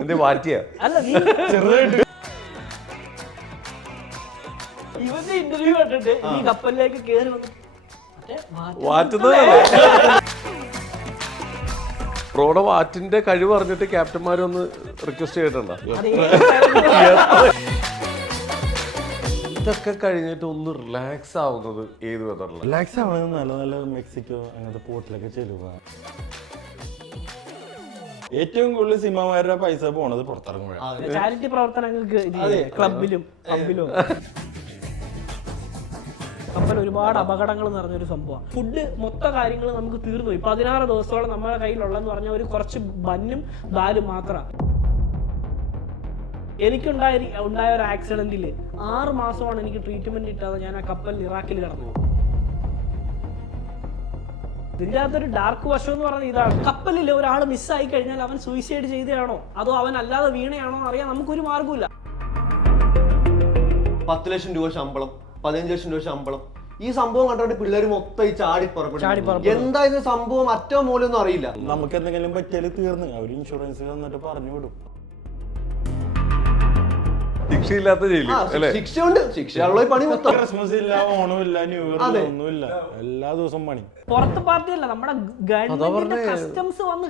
എന്തേ മാറ്റിയ അല്ല നീ ഇവന്റെ ഇന്റർവ്യൂ കണ്ടിട്ട് നീ കപ്പലിലേക്ക് കേറി വന്നു വാറ്റുന്നതല്ലേ ബ്രോയുടെ വാറ്റിന്റെ കഴിവ് അറിഞ്ഞിട്ട് ക്യാപ്റ്റന്മാരൊന്ന് റിക്വസ്റ്റ് ചെയ്തിട്ടുണ്ടോ? ഇതൊക്കെ കഴിഞ്ഞിട്ട് ഒന്ന് റിലാക്സ് ആവുന്നത് ഏത് വെതറിലാണ്? റിലാക്സ് ആവുന്നത് നല്ല നല്ല മെക്സിക്കോ അങ്ങനത്തെ പോർട്ടിലൊക്കെ ചെല്ലുക. ഏറ്റവും കൂടുതൽ സിനിമമാരുടെ പൈസ പോണത് പുറത്തിറങ്ങുമ്പോഴാണ്. ചാരിറ്റി പ്രവർത്തനങ്ങൾക്ക് ക്ലബിലും പബ്ബിലും. കപ്പൽ ഒരുപാട് അപകടങ്ങൾ നിറഞ്ഞൊരു സംഭവമാണ്. ഫുഡ് മൊത്തം കാര്യങ്ങൾ നമുക്ക് തീർന്നു പോയി. 16 ദിവസത്തോളം നമ്മുടെ കയ്യിലുള്ളതെന്ന് പറഞ്ഞാൽ ഒരു കുറച്ച് ബന്നും ദാലും മാത്രമാണ്. ഉണ്ടായ ഒരു ആക്സിഡന്റിൽ 6 മാസമാണ് എനിക്ക് ട്രീറ്റ്മെന്റ് കിട്ടാതെ ഞാൻ ആ കപ്പലിൽ ഇറാഖിൽ കിടന്നു. ഇതിൻ്റെ അകത്തൊരു ഡാർക്ക് വശം എന്ന് പറഞ്ഞാൽ ഇതാണ്. കപ്പലിൽ ഒരാൾ മിസ്സായി കഴിഞ്ഞാൽ അവൻ സൂയിസൈഡ് ചെയ്തതാണോ അതോ അവൻ അല്ലാതെ വീണയാണോ അറിയാൻ നമുക്കൊരു മാർഗമില്ല. 10 ലക്ഷം രൂപ ശമ്പളം, 15 ലക്ഷം രൂപ ശമ്പളം, ഈ സംഭവം കണ്ടിട്ട് പിള്ളേർ മൊത്തം ഈ ചാടി പുറപ്പെടും. എന്താ ഇത് സംഭവം അറ്റോ മൂലൊന്നും അറിയില്ല. നമുക്ക് എന്തെങ്കിലും പറ്റിയാൽ തീർന്ന് അവർ ഇൻഷുറൻസ് തന്നിട്ട് പറഞ്ഞു വിടും. ശിക്ഷയില്ലാത്ത ജയില് അല്ലേ? ശിക്ഷയുണ്ട്, ശിക്ഷയുള്ള പണി മൊത്തം. ക്രിസ്മസ് ഇല്ല, ഓണമില്ല, ന്യൂ ഇയർ ഒന്നുമില്ല, എല്ലാ ദിവസവും പണി. പുറത്ത് പാർട്ടിയല്ല, നമ്മുടെ ഗവൺമെന്റിന്റെ കസ്റ്റംസ് വന്ന്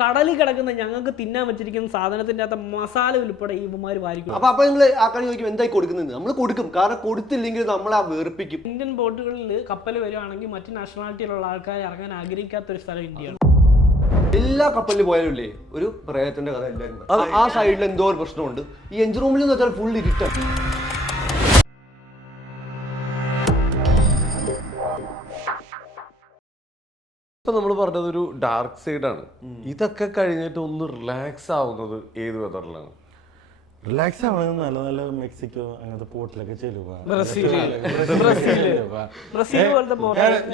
കടലിൽ കിടക്കുന്ന ഞങ്ങൾക്ക് തിന്നാൻ വെച്ചിരിക്കുന്ന സാധനത്തിന്റെ അകത്ത് മസാല ഉൾപ്പെടെ ഈ ഇവന്മാര് വാരിക്കും. അപ്പൊ നിങ്ങൾ ആ കളി ചോദിക്കും എന്തായി കൊടുക്കുന്നത്? നമ്മൾ കൊടുക്കും, കാരണം കൊടുത്തില്ലെങ്കിൽ നമ്മളെ വേർപ്പിക്കും. ഇന്ത്യൻ ബോട്ടുകളിൽ കപ്പൽ വരുവാണെങ്കിൽ മറ്റു നാഷണാലിറ്റിയിലുള്ള ആൾക്കാർ ഇറങ്ങാൻ ആഗ്രഹിക്കാത്ത ഒരു സ്ഥലം ഇന്ത്യയാണ്. എല്ലാ കപ്പലിൽ പോയാലും ഇല്ലേ ഒരു പ്രേതത്തിന്റെ കഥ എല്ലാവരും. ആ സൈഡിൽ എന്തോ ഒരു പ്രശ്നമുണ്ട്. ഈ എഞ്ചിൻ റൂമിൽ എന്ന് വെച്ചാൽ ഫുൾ ഇരുട്ടാണ്. ഇപ്പൊ നമ്മൾ പറഞ്ഞത് ഒരു ഡാർക്ക് സൈഡാണ്. ഇതൊക്കെ കഴിഞ്ഞിട്ട് ഒന്ന് റിലാക്സ് ആവുന്നത് ഏത് വെതറിലാണ്? റിലാക്സ് ആവുന്നത് നല്ല നല്ല മെക്സിക്കോ അങ്ങനത്തെ പോർട്ടിലൊക്കെ ചെല്ലുക.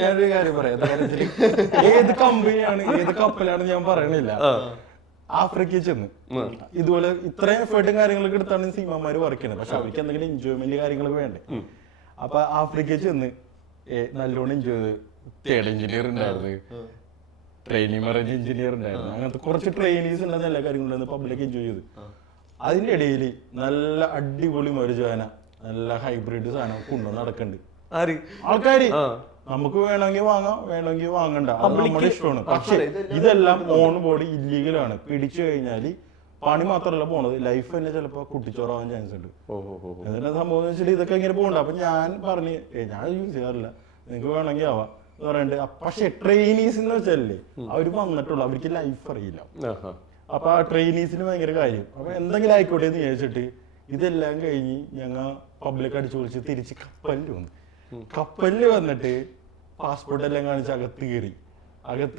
ഞാനൊരു കാര്യം പറയാം. ഏത് കമ്പനിയാണ് ഏത് കപ്പലാണ് ഞാൻ പറയണില്ല. ആഫ്രിക്കയിൽ ചെന്ന് ഇതുപോലെ ഇത്രയും എഫേർട്ടും കാര്യങ്ങളൊക്കെ എടുത്താണ് സിനിമമാര് വർക്ക് ചെയ്യുന്നത്. പക്ഷെ അവർക്ക് എന്തെങ്കിലും എൻജോയ്മെന്റ് കാര്യങ്ങളൊക്കെ വേണ്ടേ. അപ്പൊ ആഫ്രിക്കയിൽ ചെന്ന് നല്ലോണം എൻജോയ് ചെയ്ത് തേർഡ് എഞ്ചിനീയർ ഉണ്ടായിരുന്നു, ട്രെയിനിങ് മറേജ് എഞ്ചിനീയർ ഉണ്ടായിരുന്നു, അങ്ങനത്തെ കുറച്ച് ട്രെയിനീസ് ഉള്ള എല്ലാ കാര്യങ്ങളുണ്ടായിരുന്നു. പബ്ലിക് എൻജോയ് ചെയ്ത് അതിന്റെ ഇടയിൽ നല്ല അടിപൊളി മരുജാന നല്ല ഹൈബ്രിഡ് സാധനം കൊണ്ടുവന്ന് നടക്കുന്നുണ്ട് ആൾക്കാര്. നമുക്ക് വേണമെങ്കിൽ വാങ്ങാം, വേണമെങ്കിൽ വാങ്ങണ്ട, അത് നമ്മുടെ ഇഷ്ടമാണ്. പക്ഷെ ഇതെല്ലാം ഓൺ ബോർഡ് ഇല്ലീഗലാണ്. പിടിച്ചു കഴിഞ്ഞാല് പണി മാത്രമല്ല പോണത്, ലൈഫ് തന്നെ ചിലപ്പോ കുട്ടിച്ചോറാവാൻ ചാൻസ് ഉണ്ട്. എന്നിട്ട് സംഭവം എന്ന് വെച്ചാൽ ഇതൊക്കെ ഇങ്ങനെ പോകണ്ട. അപ്പൊ ഞാൻ പറഞ്ഞു ഞാൻ യൂസ് ചെയ്യാറില്ല, നിങ്ങൾക്ക് വേണമെങ്കിൽ ആവാം എന്ന് പറയണ്ട്. പക്ഷെ ട്രെയിനീസ് എന്ന് വെച്ചാലേ അവര് വന്നിട്ടുള്ളൂ, അവർക്ക് ലൈഫ് അറിയില്ല. അപ്പൊ ആ ട്രെയിനീസിന് ഭയങ്കര കാര്യം. അപ്പൊ എന്തെങ്കിലും ആയിക്കോട്ടെ എന്ന് വിചാരിച്ചിട്ട് ഇതെല്ലാം കഴിഞ്ഞ് ഞങ്ങൾ പബ്ലിക് അടിച്ചു വിളിച്ച് തിരിച്ച് കപ്പലിൽ വന്നു. കപ്പലിൽ വന്നിട്ട് പാസ്പോർട്ട് എല്ലാം കാണിച്ച് അകത്ത്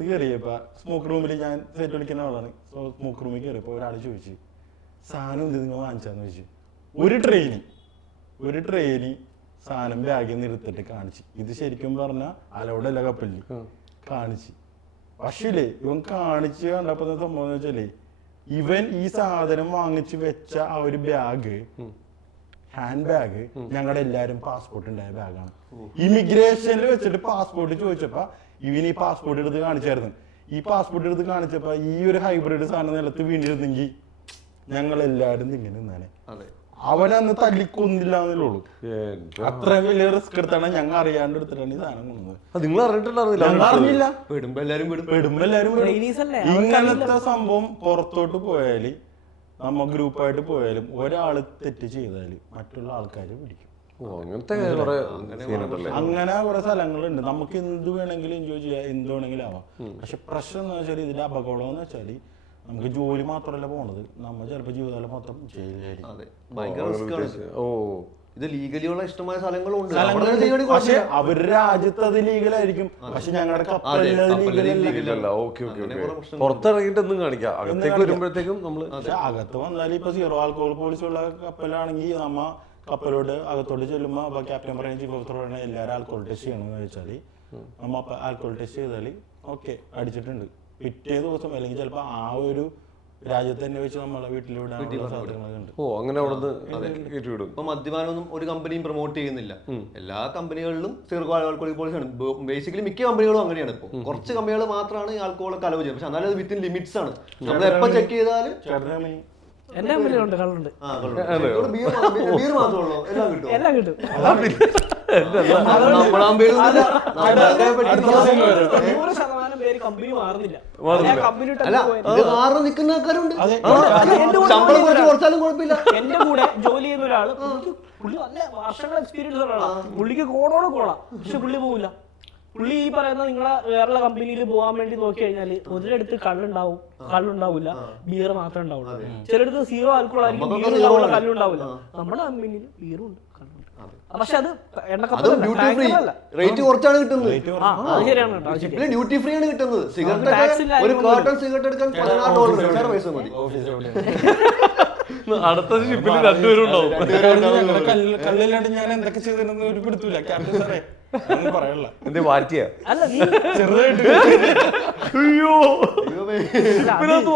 കയറിയപ്പോ സ്മോക്ക് റൂമിൽ ഞാൻ സെറ്റ് വിളിക്കുന്ന ആളാണ്. സ്മോക്ക് റൂമിൽ കയറിയപ്പോ ഒരാൾ ചോദിച്ചു സാധനം എന്ത് നിങ്ങൾ വാങ്ങിച്ചാന്ന് ചോദിച്ചു. ഒരു ട്രെയിനി സാധനം ബാഗിൽ നിന്ന് എടുത്തിട്ട് കാണിച്ചു. ഇത് ശരിക്കും പറഞ്ഞാൽ അലൗഡല്ല കപ്പലിൽ കാണിച്ച്. പക്ഷേ ഇവൻ കാണിച്ച് കണ്ടപ്പോ സംഭവം എന്ന് വെച്ചാലേ ഇവൻ ഈ സാധനം വാങ്ങിച്ചു വെച്ച ആ ഒരു ബാഗ്, ഹാൻഡ് ബാഗ് ഞങ്ങളുടെ എല്ലാരും പാസ്പോർട്ട് ഉണ്ടായ ബാഗാണ്. ഇമിഗ്രേഷനിൽ വെച്ചിട്ട് പാസ്പോർട്ട് ചോദിച്ചപ്പോ ഇവൻ ഈ പാസ്പോർട്ട് എടുത്ത് കാണിച്ചായിരുന്നു. ഈ പാസ്പോർട്ട് എടുത്ത് കാണിച്ചപ്പോ ഈ ഒരു ഹൈബ്രിഡ് സാധനം നിലത്ത് വീണിരുന്നെങ്കിൽ ഞങ്ങൾ എല്ലാവരും ഇങ്ങനെ നിന്നാണ്. അവനന്ന് തല്ലിക്കൊന്നില്ല എന്നേ ഉള്ളൂ. അത്ര വലിയ റിസ്ക് എടുത്താണ് ഞങ്ങൾ അറിയാണ്ട് എടുത്തിട്ടാണ് ഈ സാധനം കൊണ്ടുവന്നത്. നിങ്ങൾ അറിഞ്ഞിട്ടില്ല? ഇങ്ങനത്തെ സംഭവം പുറത്തോട്ട് പോയാല് നമ്മ ഗ്രൂപ്പായിട്ട് പോയാലും ഒരാള് തെറ്റ് ചെയ്താല് മറ്റുള്ള ആൾക്കാര് പിടിക്കും. അങ്ങനെ കുറെ സ്ഥലങ്ങളുണ്ട്. നമുക്ക് എന്ത് വേണമെങ്കിലും എൻജോയ് ചെയ്യാം, എന്ത് വേണമെങ്കിലും ആവാം. പക്ഷെ പ്രശ്നം എന്ന് വെച്ചാൽ ഇതിന്റെ അപകടം എന്ന് വെച്ചാല് നമുക്ക് ജോലി മാത്രമല്ല പോണത്, നമ്മൾ ചിലപ്പോ ജീവിതകാലം മൊത്തം ഇത് ലീഗലിയുള്ള ഇഷ്ടമായ സ്ഥലങ്ങളുണ്ട്. പക്ഷെ അവരുടെ രാജ്യത്ത് അത് ലീഗലായിരിക്കും. പക്ഷെ ഞങ്ങളുടെ പുറത്തിറങ്ങിയിട്ട് ഒന്നും കാണിക്കാം. അകത്തേക്ക് വരുമ്പോഴത്തേക്കും നമ്മള് അകത്ത് വന്നാലും ഇപ്പൊ സീറോ ആൽക്കഹോൾ പോളിസി ഉള്ള കപ്പലാണെങ്കിൽ നമ്മ കപ്പലോട്ട് അകത്തോട്ട് ചെല്ലുമ്പോ അപ്പൊ ക്യാപ്റ്റൻ പറയുന്ന ചീഫ് ഓഫീസർ പറയുന്ന എല്ലാവരും ആൽക്കഹോൾ ടെസ്റ്റ് ചെയ്യണമെന്ന് വെച്ചാല് നമ്മ ആൽക്കഹോൾ ടെസ്റ്റ് ചെയ്താല് ഓക്കെ അടിച്ചിട്ടുണ്ട്. പിറ്റേ ദിവസം അല്ലെങ്കിൽ ചിലപ്പോൾ ആ ഒരു രാജ്യത്ത് തന്നെ വെച്ച് നമ്മളെ വീട്ടിൽ വിടാനുള്ള സാധനങ്ങളൊക്കെ ഉണ്ട്. ഓ അങ്ങനെ അവിടെ നിന്ന് കയറ്റിവിടും. ഇപ്പൊ മദ്യപാനമൊന്നും ഒരു കമ്പനിയും പ്രൊമോട്ട് ചെയ്യുന്നില്ല. എല്ലാ കമ്പനികളിലും സീറോ ആൽക്കഹോളിക് പോളിസി ആണ്. ബേസിക്കലി മിക്ക കമ്പനികളും അങ്ങനെയാണ്. ഇപ്പോൾ കുറച്ച് കമ്പനികൾ മാത്രമാണ് ഈ ആൽക്കഹോളൊക്കെ അലോ ചെയ്യുന്നത്. പക്ഷെ എന്നാലും അത് വിത്തിൻ ലിമിറ്റ്സ് ആണ്. നമ്മൾ എപ്പോ ചെക്ക് ചെയ്താലും എന്റെ കമ്പനിയിലുണ്ട് കള്ളുണ്ട്, ബിയർ മാത്രമേ ഉള്ളൂ, എല്ലാം കിട്ടും. എല്ലാം കിട്ടും. പേര് കമ്പനി മാറുന്നില്ല. നിൽക്കുന്ന ആൾക്കാരുണ്ട്. ശമ്പളം കുറച്ച് കുറച്ചാലും കുഴപ്പമില്ല. എന്റെ കൂടെ ജോലി ചെയ്യുന്ന ഒരാള്, പുള്ളി നല്ല വർഷങ്ങൾ എക്സ്പീരിയൻസ് ഉള്ള ആളാണ്. പുള്ളിക്ക് കോടോടെ കോളാ, പക്ഷെ പുള്ളി പോവില്ല. പുള്ളി ഈ പറയുന്ന നിങ്ങളെ വേറെ കമ്പനിയിൽ പോകാൻ വേണ്ടി നോക്കി കഴിഞ്ഞാൽ ഒരിടത്ത് കള്ളുണ്ടാവില്ല, ബിയർ മാത്രമേ ഉണ്ടാവുള്ളൂ. ചിലടത്ത് സീറോ ആൽക്കോൾ ആയിരിക്കും, ബിയർ ഉണ്ടാവില്ല, കല്ലുണ്ടാവില്ല. നമ്മുടെ കമ്പനിയിൽ ബിയറും ഉണ്ട്, കള്ളുണ്ട്. പക്ഷെ അത് എണ്ണക്കപ്പലല്ല, റേറ്റ് കുറച്ചാണ് കിട്ടുന്നത്. ശരിയാണ് കേട്ടോ, ഡ്യൂട്ടി ഫ്രീ ആണ് കിട്ടുന്നത്. സിഗരറ്റ് ഒരു കാർട്ടൺ സിഗരറ്റ് എടുക്കാൻ $16 പൈസ മതി. അടുത്ത ഷിപ്പിൽ രണ്ടുപേരും ഉണ്ടാവും. കല്ലില്ലാണ്ട് ഞാൻ എന്തൊക്കെ ചെയ്തിരുന്ന ഒരു പിടുത്തൂല ക്യാപ്റ്റൻ സാറേ, പറയല്ല എന്തേ മാറ്റിയ അല്ല ചെറുതായിട്ട്. അയ്യോ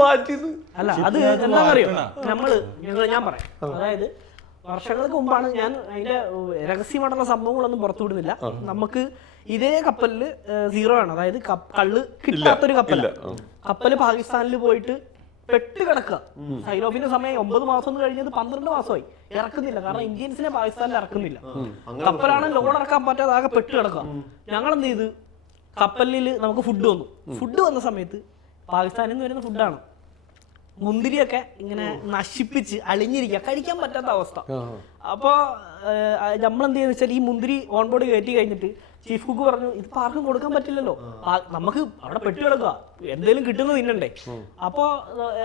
മാറ്റിയത് അല്ല, അത് എന്താണെന്നറിയോ, ഞാൻ പറയാം. അതായത് വർഷങ്ങൾക്ക് മുമ്പാണ്, ഞാൻ അതിന്റെ രഹസ്യമായിട്ടുള്ള സംഭവങ്ങളൊന്നും പുറത്തുവിടുന്നില്ല. നമുക്ക് ഇതേ കപ്പലില് സീറോ ആണ്, അതായത് കള്ള് കിട്ടാത്തൊരു കപ്പല്. കപ്പല് പാകിസ്ഥാനിൽ പോയിട്ട് പെട്ട് കിടക്കുക. സൈൻ ഓഫിന്റെ സമയം 9 മാസം കഴിഞ്ഞത് 12 മാസമായി, ഇറക്കുന്നില്ല. കാരണം ഇന്ത്യൻസിനെ പാകിസ്ഥാനിൽ ഇറക്കുന്നില്ല. കപ്പലാണ് ലോഡ് ഇറക്കാൻ പറ്റാതെ ആകെ പെട്ട് കിടക്കുക. ഞങ്ങൾ എന്ത് ചെയ്ത്, കപ്പലിൽ നമുക്ക് ഫുഡ് വന്ന സമയത്ത് പാകിസ്ഥാനിൽ നിന്ന് വരുന്ന ഫുഡാണ്. മുന്തിരിയൊക്കെ ഇങ്ങനെ നശിപ്പിച്ച് അളിഞ്ഞിരിക്കുക, കഴിക്കാൻ പറ്റാത്ത അവസ്ഥ. അപ്പൊ നമ്മളെന്ത് ചെയ്യുന്ന വെച്ചാൽ, ഈ മുന്തിരി ഓൺ ബോർഡ് കയറ്റി കഴിഞ്ഞിട്ട് ചീഫ് കുക്ക് പറഞ്ഞു, ഇത് ആർക്കും കൊടുക്കാൻ പറ്റില്ലല്ലോ, നമുക്ക് അവിടെ പെട്ടി കിടക്കുക, എന്തെങ്കിലും കിട്ടുന്നത് തിന്നണ്ടേ. അപ്പോൾ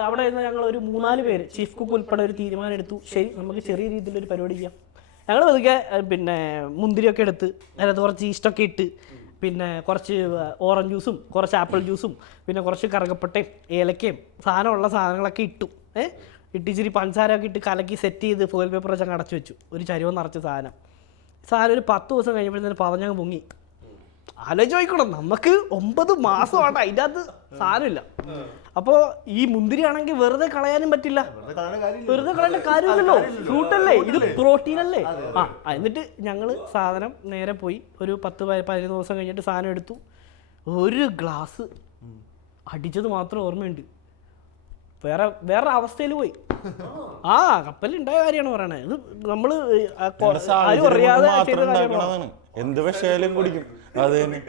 അവിടെ നിന്ന് ഞങ്ങൾ ഒരു 3-4 പേര്, ചീഫ് കുക്ക് ഉൾപ്പെടെ ഒരു തീരുമാനം എടുത്തു. ശരി, നമുക്ക് ചെറിയ രീതിയിലൊരു പരിപാടി ചെയ്യാം. ഞങ്ങൾ പതുക്കെ പിന്നെ മുന്തിരിയൊക്കെ എടുത്ത് അതിനകത്ത് കുറച്ച് ഈസ്റ്റൊക്കെ ഇട്ട്, പിന്നെ കുറച്ച് ഓറഞ്ച് ജ്യൂസും കുറച്ച് ആപ്പിൾ ജ്യൂസും പിന്നെ കുറച്ച് കറുകപ്പട്ടയും ഏലക്കയും സാധനങ്ങളൊക്കെ ഇട്ടു. ഇട്ടിച്ചിരി പഞ്ചസാരയൊക്കെ ഇട്ട് കലക്കി സെറ്റ് ചെയ്ത് ഫോയിൽ പേപ്പർ വെച്ച് അങ്ങ് അടച്ചു വെച്ചു. ഒരു ചരുവം നിറച്ച് സാധനം ഒരു 10 ദിവസം കഴിഞ്ഞപ്പോഴത്തേന് പതഞ്ഞങ്ങ് പൊങ്ങി. ആലോചിക്കണം, നമുക്ക് 9 മാസമാണ് അതിൻ്റെ അകത്ത് സാധനമില്ല. അപ്പോൾ ഈ മുന്തിരി ആണെങ്കിൽ വെറുതെ കളയാനും പറ്റില്ല, വെറുതെ കളയേണ്ട കാര്യമില്ലല്ലോ, ഫ്രൂട്ടല്ലേ, ഇത് പ്രോട്ടീൻ അല്ലേ. എന്നിട്ട് ഞങ്ങൾ സാധനം നേരെ പോയി ഒരു 10-15 ദിവസം കഴിഞ്ഞിട്ട് സാധനം എടുത്തു. ഒരു ഗ്ലാസ് അടിച്ചത് മാത്രം ഓർമ്മയുണ്ട്, വേറെ അവസ്ഥയിൽ പോയി. കപ്പലുണ്ടായ കാര്യമാണ് പറയണേ. ഇത് നമ്മള് ആരും അറിയാതെ എന്ത് വിഷയാലും കുടിക്കും. അത് തന്നെ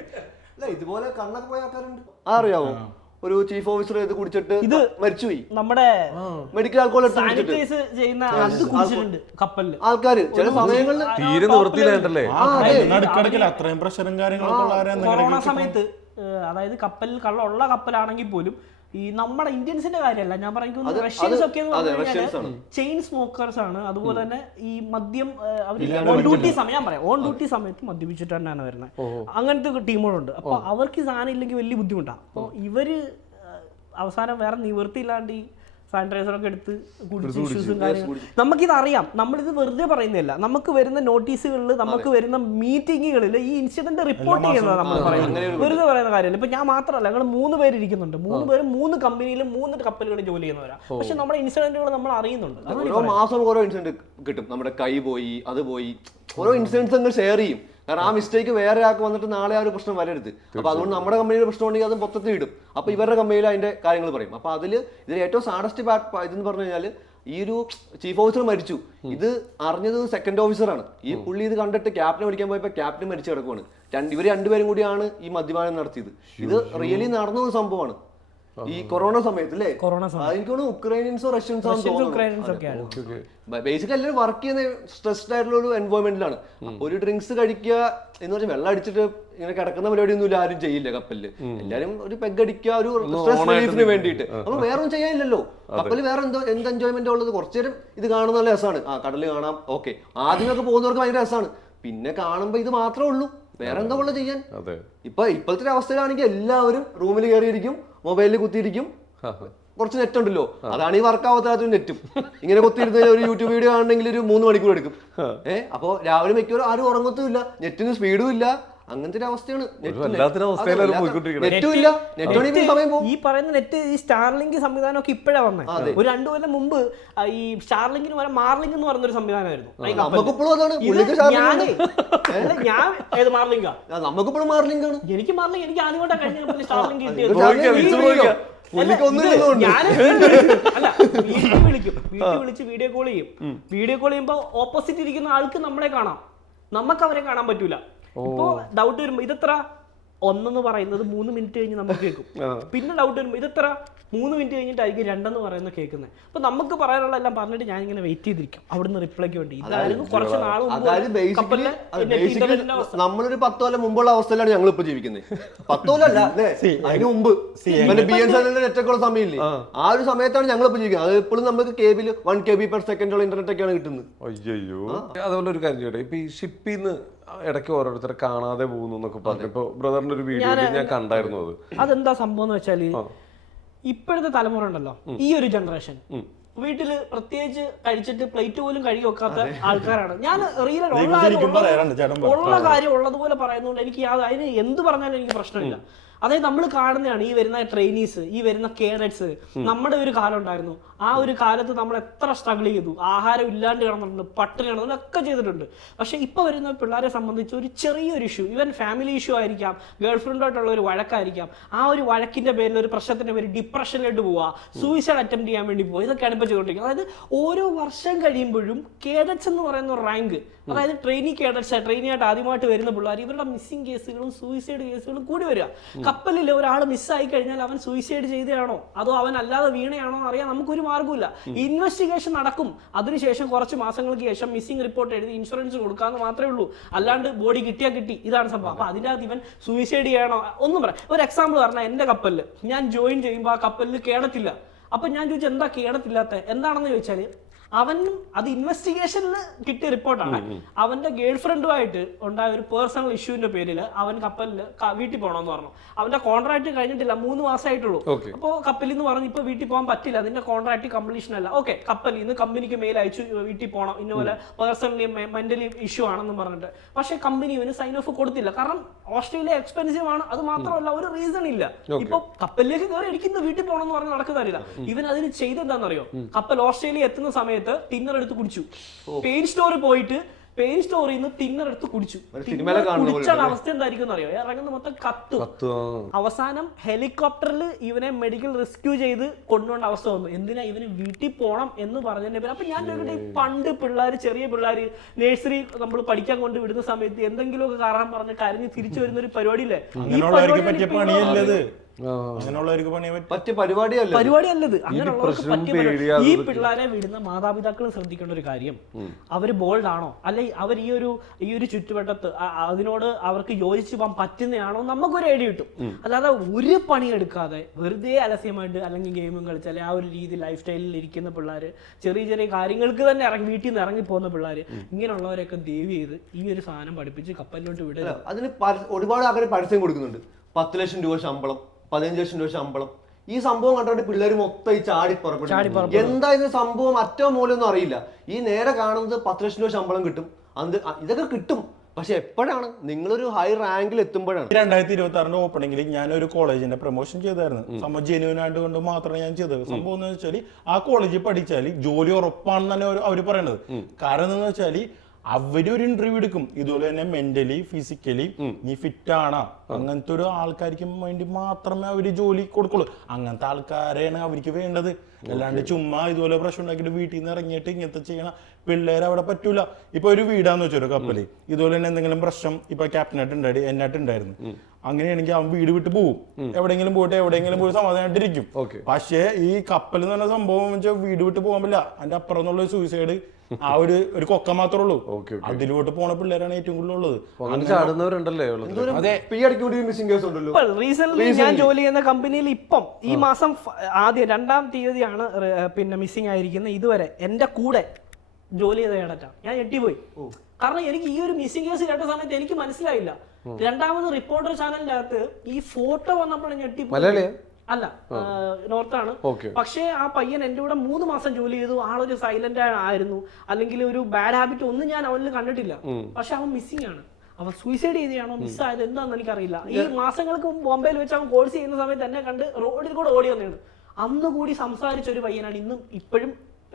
ഇതുപോലെ കണ്ണൊക്കെ പോയ ആൾക്കാരുണ്ട്. അറിയാവോ, ഒരു ചീഫ് ഓഫീസർ ഇത് കുടിച്ചിട്ട് ഇത് മരിച്ചുപോയി. നമ്മുടെ മെഡിക്കൽ ആൽക്കഹോൾ കപ്പലില് ആൾക്കാര് ചില സമയങ്ങളിൽ തീരെ നിവൃത്തിയിലായിട്ടല്ലേ. നടുക്കടക്കില്ല, അത്രയും പ്രഷറും കാര്യങ്ങളും. കൊറോണ സമയത്ത്, അതായത് കപ്പലിൽ കള്ളുള്ള കപ്പലാണെങ്കിൽ പോലും ഈ നമ്മുടെ ഇന്ത്യൻസിന്റെ കാര്യമല്ല ഞാൻ പറയുന്നത്, റഷ്യൻസ് ഒക്കെ ചെയിൻ സ്മോക്കേഴ്സ് ആണ്. അതുപോലെ തന്നെ ഈ മദ്യം ഓൺ ഡ്യൂട്ടി സമയം പറയാം, ഓൺ ഡ്യൂട്ടി സമയത്ത് മദ്യപിച്ചിട്ട് തന്നെയാണ് വരുന്നത്. അങ്ങനത്തെ ടീമുകളുണ്ട്. അപ്പൊ അവർക്ക് സാധനം ഇല്ലെങ്കിൽ വലിയ ബുദ്ധിമുട്ടാണ്. അപ്പോൾ ഇവര് അവസാനം വേറെ നിവൃത്തിയില്ലാണ്ട് ഈ സാനിറ്റൈസറൊക്കെ എടുത്ത് കുടിച്ച് ഇഷ്യൂസും കാര്യങ്ങളും. നമുക്കിത് അറിയാം, നമ്മളിത് വെറുതെ പറയുന്നില്ല. നമുക്ക് വരുന്ന നോട്ടീസുകളിൽ, നമുക്ക് വരുന്ന മീറ്റിങ്ങുകളിൽ ഈ ഇൻസിഡന്റ് റിപ്പോർട്ട് ചെയ്യുന്നത് നമ്മൾ പറയുന്നത്, വെറുതെ പറയുന്ന കാര്യമല്ല. ഇപ്പൊ ഞാൻ മാത്രമല്ല, ഞങ്ങൾ 3 പേര് ഇരിക്കുന്നുണ്ട്. 3 പേരും 3 കമ്പനിയിലും 3 കപ്പലുകളിൽ ജോലി ചെയ്യുന്നവരാണ്. പക്ഷെ നമ്മുടെ ഇൻസിഡന്റുകൾ നമ്മൾ അറിയുന്നുണ്ട്. ഓരോ മാസം ഓരോ ഇൻസിഡന്റ് കിട്ടും. നമ്മുടെ കൈ പോയി, അത് പോയി, ഓരോ ഇൻസിഡൻസ് അങ്ങ് ഷെയർ ചെയ്യും. കാരണം ആ മിസ്റ്റേക്ക് വേറെ ആൾക്ക് വന്നിട്ട് നാളെ ആ ഒരു പ്രശ്നം വരരുത്. അപ്പൊ അതുകൊണ്ട് നമ്മുടെ കമ്പനിയുടെ പ്രശ്നം ഉണ്ടെങ്കിൽ അത് മൊത്തത്തിൽ ഇടും. അപ്പൊ ഇവരുടെ കമ്പനിയിൽ അതിന്റെ കാര്യങ്ങൾ പറയും. അപ്പൊ ഇതിൽ ഏറ്റവും സാഡസ്റ്റ് ഇതെന്ന് പറഞ്ഞു കഴിഞ്ഞാൽ, ഈ ഒരു ചീഫ് ഓഫീസർ മരിച്ചു. ഇത് അറിഞ്ഞത് സെക്കൻഡ് ഓഫീസറാണ്. ഈ പുള്ളി ഇത് കണ്ടിട്ട് ക്യാപ്റ്റനെ വിളിക്കാൻ പോയപ്പോൾ ക്യാപ്റ്റൻ മരിച്ചു കിടക്കുവാണ്. ഇവർ 2 പേരും കൂടിയാണ് ഈ മദ്യപാനം നടത്തിയത്. ഇത് റിയലി നടന്ന ഒരു സംഭവമാണ് ഈ കൊറോണ സമയത്ത് അല്ലേ. എനിക്കാണ് ഉക്രൈനിയൻസോ റഷ്യൻസോ ബേസിക്കലി എല്ലാവരും വർക്ക് ചെയ്യുന്ന സ്ട്രെസ്ഡ് ആയിട്ടുള്ള ഒരു എൻവയോൺമെന്റിലാണ്. ഒരു ഡ്രിങ്ക്സ് കഴിക്കുക എന്ന് പറഞ്ഞാൽ വെള്ളം അടിച്ചിട്ട് ഇങ്ങനെ കിടക്കുന്ന പരിപാടിയൊന്നും ഇല്ല, ആരും ചെയ്യില്ല കപ്പലില്. എല്ലാരും ഒരു പെഗ് അടിക്കുക, ഒരു സ്ട്രെസ് റിലീഫിന് വേണ്ടിയിട്ട്. അപ്പൊ വേറെ ഒന്നും ചെയ്യാനില്ലല്ലോ കപ്പലിൽ. വേറെ എന്ത് എൻജോയ്മെന്റ് ഉള്ളത്? കുറച്ചു നേരം ഇത് കാണുന്ന നല്ല രസമാണ്. കടല് കാണാം, ഓക്കെ. ആദ്യമൊക്കെ പോകുന്നവർക്ക് ഭയങ്കര രസമാണ്. പിന്നെ കാണുമ്പോ ഇത് മാത്രമേ ഉള്ളൂ, വേറെ എന്താ ഉള്ളത് ചെയ്യാൻ? ഇപ്പോഴത്തെ അവസ്ഥയിലാണെങ്കിൽ എല്ലാവരും റൂമിൽ കയറിയിരിക്കും, മൊബൈലിൽ കുത്തിയിരിക്കും. കുറച്ച് നെറ്റ് ഉണ്ടല്ലോ, അതാണ് ഈ വർക്ക് ആവാത്ത നെറ്റും. ഇങ്ങനെ കുത്തിയിരുന്ന ഒരു യൂട്യൂബ് വീഡിയോ ആണെങ്കിൽ ഒരു 3 മണിക്കൂർ എടുക്കും. അപ്പോൾ രാവിലെ മിക്കവാറും ആരും ഉറങ്ങത്തുമില്ല, നെറ്റിന് സ്പീഡും ഇല്ല. അങ്ങനത്തെ ഒരു അവസ്ഥയാണ്. വല്ലാത്തൊരു അവസ്ഥയിലാണ് പോയിക്കൊണ്ടിരിക്കുന്നത്. നെറ്റും ഇല്ല, നെറ്റ് സമയം പോകും. ഈ പറയുന്ന നെറ്റ് ഈ സ്റ്റാർലിങ്ക് സംവിധാനമൊക്കെ ഇപ്പോഴാണ് വന്നത്. ഒരു 2 കൊല്ലം മുമ്പ് ഈ സ്റ്റാർലിങ്കിന് പോലെ മാർലിങ്ക് എന്ന് പറയുന്ന ഒരു സംവിധാനമായിരുന്നു. നമുക്കിപ്പോഴും അതാണ്. ഞാൻ ഏത് മാർലിങ്കാ? നമുക്കിപ്പോഴും മാർലിങ്ക് ആണ്. എനിക്ക് മാർലിങ്ക് എനിക്ക് ആദ്യമായിട്ടാണ് കഴിഞ്ഞ സ്റ്റാർലിങ്ക് കിട്ടിയത്. വീട്ടിൽ വിളിച്ച് വീഡിയോ കോൾ ചെയ്യും. വീഡിയോ കോൾ ചെയ്യുമ്പോ ഓപ്പോസിറ്റ് ഇരിക്കുന്ന ആൾക്ക് നമ്മളെ കാണാം, നമുക്ക് അവരെ കാണാൻ പറ്റൂല. ഇപ്പൊ ഡൗട്ട് വരുമ്പോ ഇതെത്ര 1 പറയുന്നത് 3 മിനിറ്റ് കഴിഞ്ഞ് നമുക്ക് കേൾക്കും. പിന്നെ ഡൗട്ട് വരുമ്പോ ഇതെത്ര 3 മിനിറ്റ് കഴിഞ്ഞിട്ടായിരിക്കും 2 പറയുന്നത് കേൾക്കുന്നത്. അപ്പൊ നമുക്ക് പറയാനുള്ള എല്ലാം പറഞ്ഞിട്ട് ഞാൻ ഇങ്ങനെ വെയിറ്റ് ചെയ്തിരിക്കും അവിടുന്ന് റിപ്ലൈക്ക് വേണ്ടി. ഇതായിരുന്നു കുറച്ച് നാൾ നമ്മളൊരു 10 കൊല്ലം മുമ്പുള്ള അവസ്ഥയിലാണ് ഞങ്ങൾ ഇപ്പൊ ജീവിക്കുന്നത്. 10 കൊല്ലമല്ല, അതിന് മുമ്പ് നെറ്റൊക്കെ ഉള്ള സമയമില്ലേ, ആ ഒരു സമയത്താണ് ഞങ്ങൾ ഇപ്പൊ ജീവിക്കുന്നത്. അത് ഇപ്പോഴും നമുക്ക് കേബിൽ 1 KB/s ഉള്ള ഇന്റർനെറ്റ് ഒക്കെയാണ് കിട്ടുന്നത്. അയ്യോ, അതുപോലെ ഒരു കാര്യം ചെയ്യട്ടെ, ഇപ്പൊ ഈ ഷിപ്പിന്ന് ഇടയ്ക്ക് ഓരോരുത്തരെ കാണാതെ പോകുന്നു എന്നൊക്കെ പറഞ്ഞു. ഇപ്പൊ ബ്രദറിന്റെ ഒരു വീഡിയോ ഞാൻ കണ്ടായിരുന്നു. അതെന്താ സംഭവം എന്ന് വെച്ചാല് ഇപ്പോഴത്തെ തലമുറ ഉണ്ടല്ലോ, ഈ ഒരു ജനറേഷൻ വീട്ടില് പ്രത്യേകിച്ച് കഴിച്ചിട്ട് പ്ലേറ്റ് പോലും കഴുകി വെക്കാത്ത ആൾക്കാരാണ്. ഞാൻ റീലർ ഉള്ള കാര്യം ഉള്ളതുപോലെ പറയുന്നതുകൊണ്ട് എനിക്ക് അതിന് എന്ത് പറഞ്ഞാലും എനിക്ക് പ്രശ്നമില്ല. അതായത് നമ്മൾ കാണുന്നതാണ് ഈ വരുന്ന ട്രെയിനീസ്, ഈ വരുന്ന കേഡറ്റ്സ്. നമ്മുടെ ഒരു കാലം ഉണ്ടായിരുന്നു, ആ ഒരു കാലത്ത് നമ്മൾ എത്ര സ്ട്രഗിൾ ചെയ്തു, ആഹാരം ഇല്ലാണ്ട് കിടന്നിട്ടുണ്ട്, പട്ടിണി കിടന്നിട്ടുണ്ട്, ഒക്കെ ചെയ്തിട്ടുണ്ട്. പക്ഷെ ഇപ്പൊ വരുന്ന പിള്ളേരെ സംബന്ധിച്ച് ഒരു ചെറിയൊരു ഇഷ്യൂ, ഈവൻ ഫാമിലി ഇഷ്യൂ ആയിരിക്കാം, ഗേൾഫ്രണ്ടുമായിട്ടുള്ള ഒരു വഴക്കായിരിക്കാം, ആ ഒരു വഴക്കിന്റെ പേരിൽ ഒരു പ്രശ്നത്തിന്റെ പേര് ഡിപ്രഷനിലോട്ട് പോവുക, സൂയിസൈഡ് അറ്റംപ്റ്റ് ചെയ്യാൻ വേണ്ടി പോവുക, ഇതൊക്കെയാണ് ഇപ്പൊ ചെയ്തുകൊണ്ടിരിക്കുന്നത്. അതായത് ഓരോ വർഷം കഴിയുമ്പോഴും കേഡറ്റ്സ് എന്ന് പറയുന്ന ഒരു റാങ്ക്, അതായത് ട്രെയിനി കേഡറ്റ്സ്, ട്രെയിനിയായിട്ട് ആദ്യമായിട്ട് വരുന്ന പിള്ളേർ, ഇവരുടെ മിസ്സിംഗ് കേസുകളും സൂയിസൈഡ് കേസുകളും കൂടി വരിക. കപ്പലിൽ ഒരാൾ മിസ്സായി കഴിഞ്ഞാൽ അവൻ സൂയിസൈഡ് ചെയ്തതാണോ അതോ അവൻ അല്ലാതെ വീണയാണോ എന്ന് അറിയാൻ നമുക്കൊരു മാർഗ്ഗമില്ല. ഇൻവെസ്റ്റിഗേഷൻ നടക്കും, അതിനുശേഷം കുറച്ച് മാസങ്ങൾക്ക് ശേഷം മിസ്സിംഗ് റിപ്പോർട്ട് എഴുതി ഇൻഷുറൻസ് കൊടുക്കാന്ന് മാത്രമേ ഉള്ളൂ. അല്ലാണ്ട് ബോഡി കിട്ടിയാൽ കിട്ടി, ഇതാണ് സംഭവം. അപ്പൊ അതിൻ്റെ അകത്ത് ഇവൻ സൂയിസൈഡ് ചെയ്യണോ ഒന്നും പറയാം. ഒരു എക്സാമ്പിൾ പറഞ്ഞാൽ എന്റെ കപ്പലിൽ ഞാൻ ജോയിൻ ചെയ്യുമ്പോൾ ആ കപ്പലിൽ കേടത്തില്ല. അപ്പൊ ഞാൻ ചോദിച്ചു എന്താ കേടത്തില്ലാത്ത എന്താണെന്ന് ചോദിച്ചാല് അവനും അത് ഇൻവെസ്റ്റിഗേഷനിൽ കിട്ടിയ റിപ്പോർട്ടാണ്. അവന്റെ ഗേൾ ഫ്രണ്ടുമായിട്ട് ഉണ്ടായ ഒരു പേഴ്സണൽ ഇഷ്യൂവിന്റെ പേരിൽ അവൻ കപ്പലിൽ വീട്ടിൽ പോകണമെന്ന് പറഞ്ഞു. അവന്റെ കോൺട്രാക്ട് കഴിഞ്ഞിട്ടില്ല, 3 മാസമായിട്ടുള്ളൂ. അപ്പോൾ കപ്പലിൽ നിന്ന് പറഞ്ഞു ഇപ്പൊ വീട്ടിൽ പോകാൻ പറ്റില്ല, അതിന്റെ കോൺട്രാക്ട് കംപ്ലീഷൻ അല്ല. ഓക്കെ, കപ്പലിൽ നിന്ന് കമ്പനിക്ക് മെയിൽ അയച്ചു വീട്ടിൽ പോകണം, ഇന്നുപോലെ പേഴ്സണലി മെന്റലി ഇഷ്യൂ ആണെന്ന് പറഞ്ഞിട്ട്. പക്ഷെ കമ്പനി ഇവന് സൈൻ ഓഫ് കൊടുത്തില്ല. കാരണം ഓസ്ട്രേലിയ എക്സ്പെൻസീവ് ആണ്, അത് മാത്രമല്ല ഒരു റീസൺ ഇല്ല. ഇപ്പൊ കപ്പലിലേക്ക് കയറി എനിക്ക് ഇന്ന് വീട്ടിൽ പോകണം എന്ന് പറഞ്ഞ് നടക്കുന്നില്ല. ഇവൻ അതിന് ചെയ്തെന്താണെന്നറിയോ? കപ്പൽ ഓസ്ട്രേലിയ എത്തുന്ന സമയത്ത് ടിന്നർ എടുത്ത് കുടിച്ചു. പെയിൻ സ്റ്റോർ പോയിട്ട് പെയിൻ സ്റ്റോറിൽ നിന്ന് ടിന്നർ എടുത്ത് കുടിച്ചു. കുടിച്ചാൽ അവസ്ഥ എന്തായിരിക്കും അറിയോ? ഇറങ്ങുന്ന മൊത്തം കത്തും. അവസാനം ഹെലികോപ്റ്ററിൽ ഇവനെ മെഡിക്കൽ റെസ്ക്യൂ ചെയ്ത് കൊണ്ടുപോകേണ്ട അവസ്ഥ വന്നു. എന്തിനാ? ഇവന് വീട്ടിൽ പോകണം എന്ന് പറഞ്ഞതിന്റെ പേര്. അപ്പൊ ഞാൻ ചോദിക്കട്ടെ, പണ്ട് പിള്ളേർ, ചെറിയ പിള്ളേർ നഴ്സറി നമ്മൾ പഠിക്കാൻ കൊണ്ട് വിടുന്ന സമയത്ത് എന്തെങ്കിലുമൊക്കെ കാരണം പറഞ്ഞ് കരഞ്ഞ് തിരിച്ചു വരുന്ന ഒരു പരിപാടിയില്ലേ? പരിപാടിയല്ലത്. അങ്ങനെയുള്ളവർക്ക് ഈ പിള്ളേരെ വിടുന്ന മാതാപിതാക്കൾ ശ്രദ്ധിക്കേണ്ട ഒരു കാര്യം, അവര് ബോൾഡ് ആണോ, അല്ലെ അവർ ഈ ഒരു ചുറ്റുവട്ടത്ത് അതിനോട് അവർക്ക് യോജിച്ചു പോകാൻ പറ്റുന്നതാണോ, നമുക്കൊരു ഐഡിയ കിട്ടും. അല്ലാതെ ഒരു പണിയെടുക്കാതെ വെറുതെ അലസ്യമായിട്ട് അല്ലെങ്കിൽ ഗെയിമും കളിച്ച് അല്ലെ ആ ഒരു രീതി ലൈഫ് സ്റ്റൈലിൽ ഇരിക്കുന്ന പിള്ളേര്, ചെറിയ ചെറിയ കാര്യങ്ങൾക്ക് തന്നെ വീട്ടിൽ നിന്ന് ഇറങ്ങി പോകുന്ന പിള്ളേര്, ഇങ്ങനെയുള്ളവരൊക്കെ ദയവ് ചെയ്ത് ഈ ഒരു സാധനം പഠിപ്പിച്ച് കപ്പലിലോട്ട് വിടുക. അതിന് ഒരുപാട് ആൾക്കാർ പരസ്യം കൊടുക്കുന്നുണ്ട്. 10 ലക്ഷം രൂപ ശമ്പളം, 15 ലക്ഷം രൂപ ശമ്പളം. ഈ സംഭവം കണ്ടിട്ട് പിള്ളേർ മൊത്തം ഈ ചാടിപ്പുറപ്പെടും. എന്താ ഇത് സംഭവം? അറ്റവും മൂലമൊന്നും അറിയില്ല. ഈ നേരെ കാണുന്നത് 10 ലക്ഷം രൂപ ശമ്പളം കിട്ടും, ഇതൊക്കെ കിട്ടും. പക്ഷെ എപ്പോഴാണ് നിങ്ങളൊരു ഹൈ റാങ്കിൽ എത്തുമ്പോഴാണ്. 2026 ഓപ്പണിംഗിൽ ഞാൻ ഒരു കോളേജിന്റെ പ്രൊമോഷൻ ചെയ്തായിരുന്നു. സംഭവം ജെന്യൂൻ ആയിട്ട് കൊണ്ട് മാത്രമേ ഞാൻ ചെയ്തത്. സംഭവം എന്ന് വെച്ചാൽ ആ കോളേജിൽ പഠിച്ചാൽ ജോലി ഉറപ്പാണെന്ന് തന്നെ അവര് പറയണത്. കാരണം എന്ന് വെച്ചാൽ അവര് ഒരു ഇന്റർവ്യൂ എടുക്കും, ഇതുപോലെ തന്നെ മെന്റലി ഫിസിക്കലി നീ ഫിറ്റ് ആണോ, അങ്ങനത്തെ ഒരു ആൾക്കാർക്ക് വേണ്ടി മാത്രമേ അവര് ജോലി കൊടുക്കുള്ളൂ. അങ്ങനത്തെ ആൾക്കാരെയാണ് അവർക്ക് വേണ്ടത്. അല്ലാണ്ട് ചുമ്മാ ഇതുപോലെ പ്രശ്നം ഉണ്ടാക്കിയിട്ട് വീട്ടിൽ നിന്ന് ഇറങ്ങിയിട്ട് ഇങ്ങനത്തെ ചെയ്യണ പിള്ളേരെ അവിടെ പറ്റൂല. ഇപ്പൊ ഒരു വീടാന്ന് വെച്ചൊരു കപ്പല്, ഇതുപോലെ തന്നെ എന്തെങ്കിലും പ്രശ്നം ഇപ്പൊ ക്യാപ്റ്റനായിട്ട് ഉണ്ടായി, എന്നായിട്ട് ഉണ്ടായിരുന്നു. അങ്ങനെയാണെങ്കിൽ അവൻ വീട് വിട്ട് പോകും, എവിടെയെങ്കിലും പോയിട്ട് എവിടെയെങ്കിലും പോയി സമാധാനമായിട്ടിരിക്കും. പക്ഷേ ഈ കപ്പൽ എന്ന് പറഞ്ഞ സംഭവം വെച്ചാൽ വീട് വിട്ട് പോകാൻ പറ്റില്ല. അതിന്റെ അപ്പുറം എന്നുള്ള സൂയിസൈഡ് ആ ഒരു കൊക്ക മാത്രമേ ഉള്ളൂ. അതിലോട്ട് പോണ പിള്ളേരാണ് ഏറ്റവും കൂടുതൽ ഉള്ളത്. റീസെന്റ് ഞാൻ ജോലി ചെയ്യുന്ന കമ്പനിയിൽ ഇപ്പം ഈ മാസം ആദ്യം 2-ാം തീയതിയാണ് പിന്നെ മിസ്സിംഗ് ആയിരിക്കുന്നത്. ഇതുവരെ എന്റെ കൂടെ ജോലി ചെയ്ത കേടറ്റാ. ഞാൻ ഞെട്ടിപ്പോയി. കാരണം എനിക്ക് ഈ ഒരു മിസ്സിംഗ് കേസ് കേട്ട സമയത്ത് എനിക്ക് മനസ്സിലായില്ല. രണ്ടാമത് റിപ്പോർട്ടർ ചാനലിന്റെ അകത്ത് ഈ ഫോട്ടോ വന്നപ്പോഴാണ് ഞെട്ടിപ്പോയി. അല്ല, നോർത്താണ്. പക്ഷേ ആ പയ്യൻ എന്റെ കൂടെ 3 മാസം ജോലി ചെയ്തു. ആളൊരു സൈലന്റ് ആയിരുന്നു, അല്ലെങ്കിൽ ഒരു ബാഡ് ഹാബിറ്റ് ഒന്നും ഞാൻ അവനിൽ കണ്ടിട്ടില്ല. പക്ഷെ അവൻ മിസ്സിംഗ് ആണ്. അവൻ സൂയിസൈഡ് ചെയ്തെയാണോ മിസ്സായത് എന്താണെന്ന് എനിക്കറിയില്ല. ഈ മാസങ്ങൾക്ക് മുമ്പ് ബോംബെയിൽ വെച്ച് അവൻ കോഴ്സ് ചെയ്യുന്ന സമയത്ത് എന്നെ കണ്ട് റോഡിൽ കൂടെ ഓടി വന്നതാണ്. അന്ന് കൂടി സംസാരിച്ച ഒരു പയ്യനാണ് ഇന്നും ഇപ്പോഴും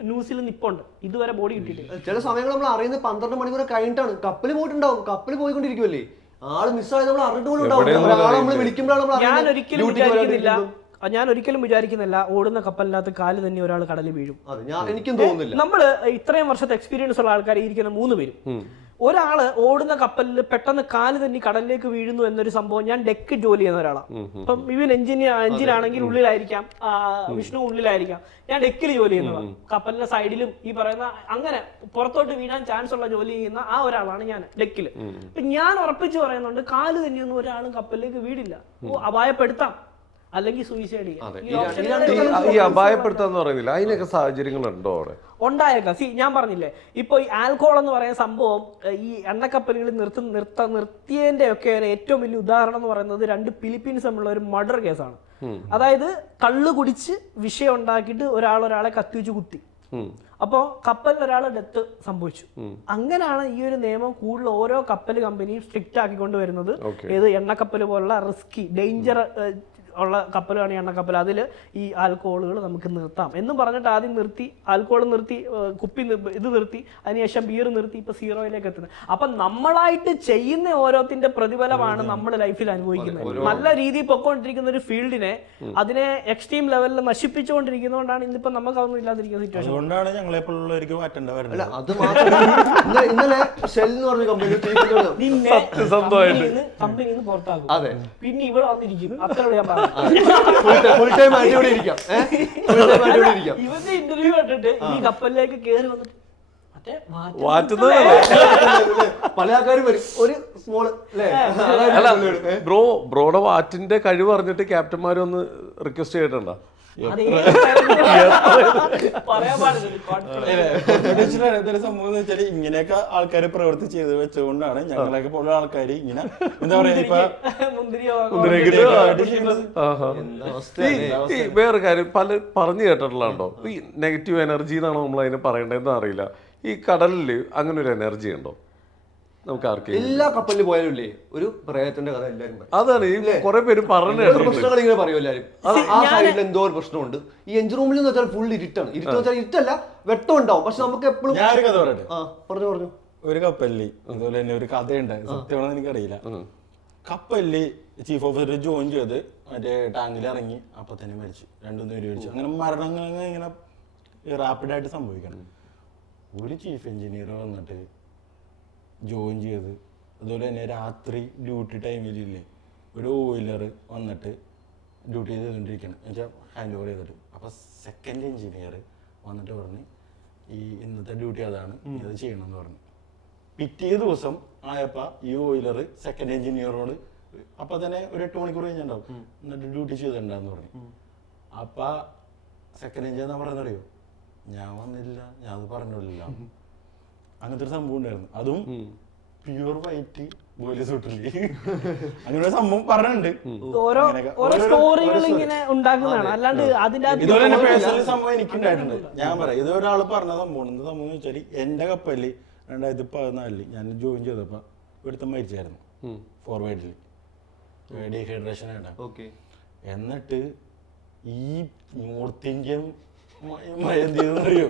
ന്യൂസിൽ നിപ്പുണ്ട്, ഇതുവരെ ബോഡി കിട്ടിയിട്ടില്ല. ചില സമയങ്ങൾ നമ്മൾ അറിയുന്നത് 12 മണിക്കൂർ കഴിഞ്ഞിട്ടാണ്. കപ്പൽ പോയിട്ടുണ്ടാവും, കപ്പൽ പോയിക്കൊണ്ടിരിക്കുമല്ലേ, ആള് മിസ്സായത് നമ്മൾ അറിഞ്ഞുകൊണ്ടുണ്ടാവും. ഒരാളെ നമ്മൾ വിളിക്കുമ്പോഴാണ് ഞാൻ ഒരിക്കലും വിചാരിക്കുന്നില്ല ഓടുന്ന കപ്പലിനകത്ത് കാല് തന്നെ ഒരാൾ കടലിൽ വീഴും. എനിക്കും തോന്നുന്നില്ല. നമ്മള് ഇത്രയും വർഷത്തെ എക്സ്പീരിയൻസ് ഉള്ള ആൾക്കാർ ഇരിക്കുന്ന 3 പേരും, ഒരാള് ഓടുന്ന കപ്പലിൽ പെട്ടെന്ന് കാല് തന്നെ കടലിലേക്ക് വീഴുന്നു എന്നൊരു സംഭവം. ഞാൻ ഡെക്ക് ജോലി ചെയ്യുന്ന ഒരാളാണ്. ഇപ്പം ഇവൻ എഞ്ചിനാണെങ്കിൽ ഉള്ളിലായിരിക്കാം, വിഷ്ണു ഉള്ളിലായിരിക്കാം, ഞാൻ ഡെക്കിൽ ജോലി ചെയ്യുന്നതാണ്. കപ്പലിന്റെ സൈഡിലും ഈ പറയുന്ന അങ്ങനെ പുറത്തോട്ട് വീഴാൻ ചാൻസ് ഉള്ള ജോലി ചെയ്യുന്ന ആ ഒരാളാണ് ഞാൻ ഡെക്കിൽ. ഞാൻ ഉറപ്പിച്ച് പറയുന്നുണ്ട്, കാല് തന്നെയൊന്നും ഒരാളും കപ്പലിലേക്ക് വീടില്ല. അപായപ്പെടുത്താം, അല്ലെങ്കിൽ സൂയിസൈഡ് ചെയ്യാം. ഈ അപായപ്പെടുത്താന്ന് പറയുന്നില്ല, അതിനൊക്കെ സാഹചര്യങ്ങളുണ്ടോ അവിടെ? ഉണ്ടായേക്കാം. ഞാൻ പറഞ്ഞില്ലേ, ഇപ്പൊ ഈ ആൽക്കോഹോൾ എന്ന് പറയുന്ന സംഭവം ഈ എണ്ണക്കപ്പലുകളിൽ നിർത്തിയതിന്റെ ഒക്കെ ഏറ്റവും വലിയ ഉദാഹരണം എന്ന് പറയുന്നത് 2 ഫിലിപ്പീൻസ് തമ്മിലുള്ള ഒരു മർഡർ കേസാണ്. അതായത് കള്ള് കുടിച്ച് വിഷയം ഉണ്ടാക്കിയിട്ട് ഒരാളെ കത്തിവെച്ച് കുത്തി. അപ്പോ കപ്പലിൽ ഒരാളെ ഡെത്ത് സംഭവിച്ചു. അങ്ങനെയാണ് ഈ ഒരു നിയമം കൂടുതൽ ഓരോ കപ്പൽ കമ്പനിയും സ്ട്രിക്റ്റ് ആക്കിക്കൊണ്ട് വരുന്നത്. ഏത് എണ്ണക്കപ്പൽ പോലുള്ള റിസ്കി ഡേഞ്ചർ ഉള്ള കപ്പലാണ് എണ്ണക്കപ്പൽ. അതിൽ ഈ ആൽക്കഹോളുകൾ നമുക്ക് നിർത്താം എന്ന് പറഞ്ഞിട്ട് ആദ്യം നിർത്തി, ആൽക്കഹോൾ നിർത്തി, കുപ്പി ഇത് നിർത്തി, അതിനുശേഷം ബിയർ നിർത്തി, ഇപ്പൊ 0യിലേക്ക് എത്തുന്നത്. അപ്പൊ നമ്മളായിട്ട് ചെയ്യുന്ന ഓരോത്തിന്റെ പ്രതിഫലമാണ് നമ്മൾ ലൈഫിൽ അനുഭവിക്കുന്നത്. നല്ല രീതിയിൽ പൊക്കോണ്ടിരിക്കുന്ന ഒരു ഫീൽഡിനെ അതിനെ എക്സ്ട്രീം ലെവലിൽ നശിപ്പിച്ചുകൊണ്ടിരിക്കുന്നതുകൊണ്ടാണ് ഇന്നിപ്പോ നമുക്ക് അതൊന്നും ഇല്ലാതിരിക്കുന്ന സിറ്റുവേഷൻ. അതുകൊണ്ടാണ് ഞങ്ങളെപ്പോലുള്ളവർക്ക് മാറ്റേണ്ട വരുന്നത്. അത് മാത്രമല്ല, ഇന്നലെ ഷെൽ എന്ന് പറഞ്ഞ കമ്പനിന്ന് പുറത്താക്കും, പിന്നെ ഇവിടെ വന്നിരിക്കും. അത്ര ഞാൻ പറഞ്ഞു. ഇവന്റെ ഇന്റർവ്യൂ കണ്ടിട്ട് ഈ കപ്പലിലേക്ക് കയറി വന്നിട്ട് പല ആൾക്കാരും ഒരു സ്മോൾ ബ്രോയുടെ വാറ്റിന്റെ കഴിവ് അറിഞ്ഞിട്ട് ക്യാപ്റ്റന്മാർ ഒന്ന് റിക്വസ്റ്റ് ചെയ്തിട്ടുണ്ടോ? സംഭവം എന്ന് വെച്ചാൽ ഇങ്ങനെയൊക്കെ ആൾക്കാർ പ്രവൃത്തി ചെയ്ത് വെച്ചുകൊണ്ടാണ് ഞങ്ങളൊക്കെ പോലെ ആൾക്കാർ ഇങ്ങനെ എന്താ പറയാ ഇപ്പൊ വേറെ കാര്യം പല പറഞ്ഞു കേട്ടിട്ടുള്ളതുണ്ടോ, ഈ നെഗറ്റീവ് എനർജി എന്നാണോ നമ്മൾ അതിന് പറയേണ്ടതെന്ന് അറിയില്ല. ഈ കടലിൽ അങ്ങനെ ഒരു എനർജി ഉണ്ടോ? നമുക്ക് ആർക്കും എല്ലാ കപ്പലിൽ പോയാലും ഇല്ലേ ഒരു പ്രേതത്തിന്റെ കഥ എല്ലാവരും പറയും. അതാണ് ഈ കുറെ പേര് പറഞ്ഞു പ്രശ്നങ്ങൾ ഇങ്ങനെ പറയും എല്ലാവരും. ആ സൈഡിൽ എന്തോ ഒരു പ്രശ്നമുണ്ട്. ഈ എഞ്ചിൻ റൂമിൽ എന്ന് വെച്ചാൽ ഫുൾ ഇരുട്ടാണ്. ഇരുട്ടെന്ന് വെച്ചാൽ ഇരുട്ടല്ല, വെട്ടം ഉണ്ടാവും. പക്ഷെ നമുക്ക് എപ്പോഴും ഞാനൊരു കഥ പറയട്ടെ. പറഞ്ഞു ഒരു കപ്പലില് അതുപോലെ തന്നെ ഒരു കഥയുണ്ട്, സത്യമാണെന്ന് എനിക്കറിയില്ല. കപ്പലില് ചീഫ് ഓഫീസർ ജോയിൻ ചെയ്ത് മറ്റേ ടാങ്കിൽ ഇറങ്ങി അപ്പൊ തന്നെ മരിച്ചു. 2 പേര് മരിച്ചു. അങ്ങനെ മരണങ്ങൾ ഇങ്ങനെ റാപ്പിഡായിട്ട് സംഭവിക്കണം. ഒരു ചീഫ് എഞ്ചിനീയർ വന്നിട്ട് ജോയിൻ ചെയ്ത് അതുപോലെ തന്നെ രാത്രി ഡ്യൂട്ടി ടൈമിലില്ലേ ഒരു ഓയിലർ വന്നിട്ട് ഡ്യൂട്ടി ചെയ്തുകൊണ്ടിരിക്കണം എന്നുവെച്ചാൽ ഹാൻഡ് ഓവർ ചെയ്തിട്ട്. അപ്പോൾ സെക്കൻഡ് എഞ്ചിനീയർ വന്നിട്ട് പറഞ്ഞ് ഈ ഇന്നത്തെ ഡ്യൂട്ടി അതാണ്, ഇത് ചെയ്യണമെന്ന് പറഞ്ഞു. പിറ്റേ ദിവസം ആയപ്പോൾ ഈ ഓയിലർ സെക്കൻഡ് എഞ്ചിനീയറോട് അപ്പം തന്നെ ഒരു 8 മണിക്കൂർ കഴിഞ്ഞിട്ടുണ്ടാവും എന്നിട്ട് ഡ്യൂട്ടി ചെയ്തിട്ടുണ്ടാന്ന് പറഞ്ഞു. അപ്പം സെക്കൻഡ് എഞ്ചിനീയർ എന്താ പറയുന്നറിയോ, ഞാൻ വന്നില്ല, ഞാൻ അത് പറഞ്ഞില്ല. അങ്ങനത്തെ ഒരു സംഭവം ഉണ്ടായിരുന്നു. അതും പ്യൂർ വൈറ്റ് ബോയില് സൂട്ടില്ലേ, അങ്ങനെ ഒരു സംഭവം പറഞ്ഞിട്ടുണ്ട്. ഓരോ സ്റ്റോറികൾ ഇങ്ങനെ ഉണ്ടാക്കുന്നതാണ്, അല്ലാണ്ട് ഇതുപോലെ പേഴ്സണൽ സംഭവം എനിക്കുണ്ടായിട്ടുണ്ട്. ഞാൻ പറയാം, ഇത് ഒരാൾ പറഞ്ഞ സംഭവം. എന്ത് സംഭവം എന്ന് വെച്ചാൽ എന്റെ കപ്പലിൽ 2014 ഞാൻ ജോയിൻ ചെയ്തപ്പോ ഇവിടുത്തെ മരിച്ചായിരുന്നു ഫോർവേഡിൽ ഡീഹൈഡ്രേഷൻ ആയിട്ട്. എന്നിട്ട് ഈ നോർത്ത് ഇന്ത്യൻ എന്ത് ചെയ്തെന്നറിയോ,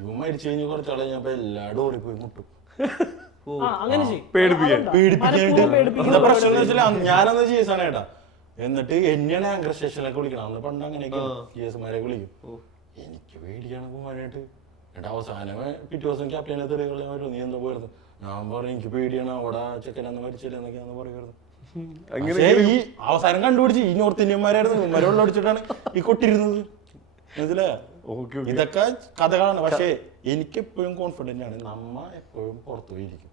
ഇവ മരിച്ചു കഴിഞ്ഞ് കുറച്ചാളെ ഞാൻ എല്ലാവരും ഓടിപ്പോയി മുട്ടും. പ്രശ്നം വെച്ചാൽ ഞാനന്ന് ജീസാണ് ഏട്ടാ. എന്നിട്ട് എന്നെയാണ് ആങ്കർ സ്റ്റേഷനിലേക്ക് വിളിക്കണം. അന്ന് പണ്ട് അങ്ങനെയൊക്കെ ജീഎസ്മാരെ വിളിക്കും. എനിക്ക് പേടിയാണ് പോകാനായിട്ട്. എന്നിട്ട് അവസാനം പിറ്റേ ദിവസം ക്യാപ്റ്റനെ തെറികളെ വരും, നീ എന്താ പോയിരുന്നു? ഞാൻ പറഞ്ഞു എനിക്ക് പേടിയാണ്, അവിടെ ചെക്കനന്ന് മരിച്ചില്ല എന്നൊക്കെയാന്ന് പറയുമായിരുന്നു. ഈ അവസാനം കണ്ടുപിടിച്ച് ഈ നോർത്ത് ഇന്ത്യന്മാരായിരുന്നു, മരവെള്ളം അടിച്ചിട്ടാണ് ഈ കൊട്ടിരുന്നത്. മനസ്സിലായോ? ഇതൊക്കെ കഥകളാണ്. പക്ഷേ എനിക്ക് എപ്പോഴും കോൺഫിഡന്റ് ആണ്, നമ്മ എപ്പോഴും പുറത്തു പോയിരിക്കും.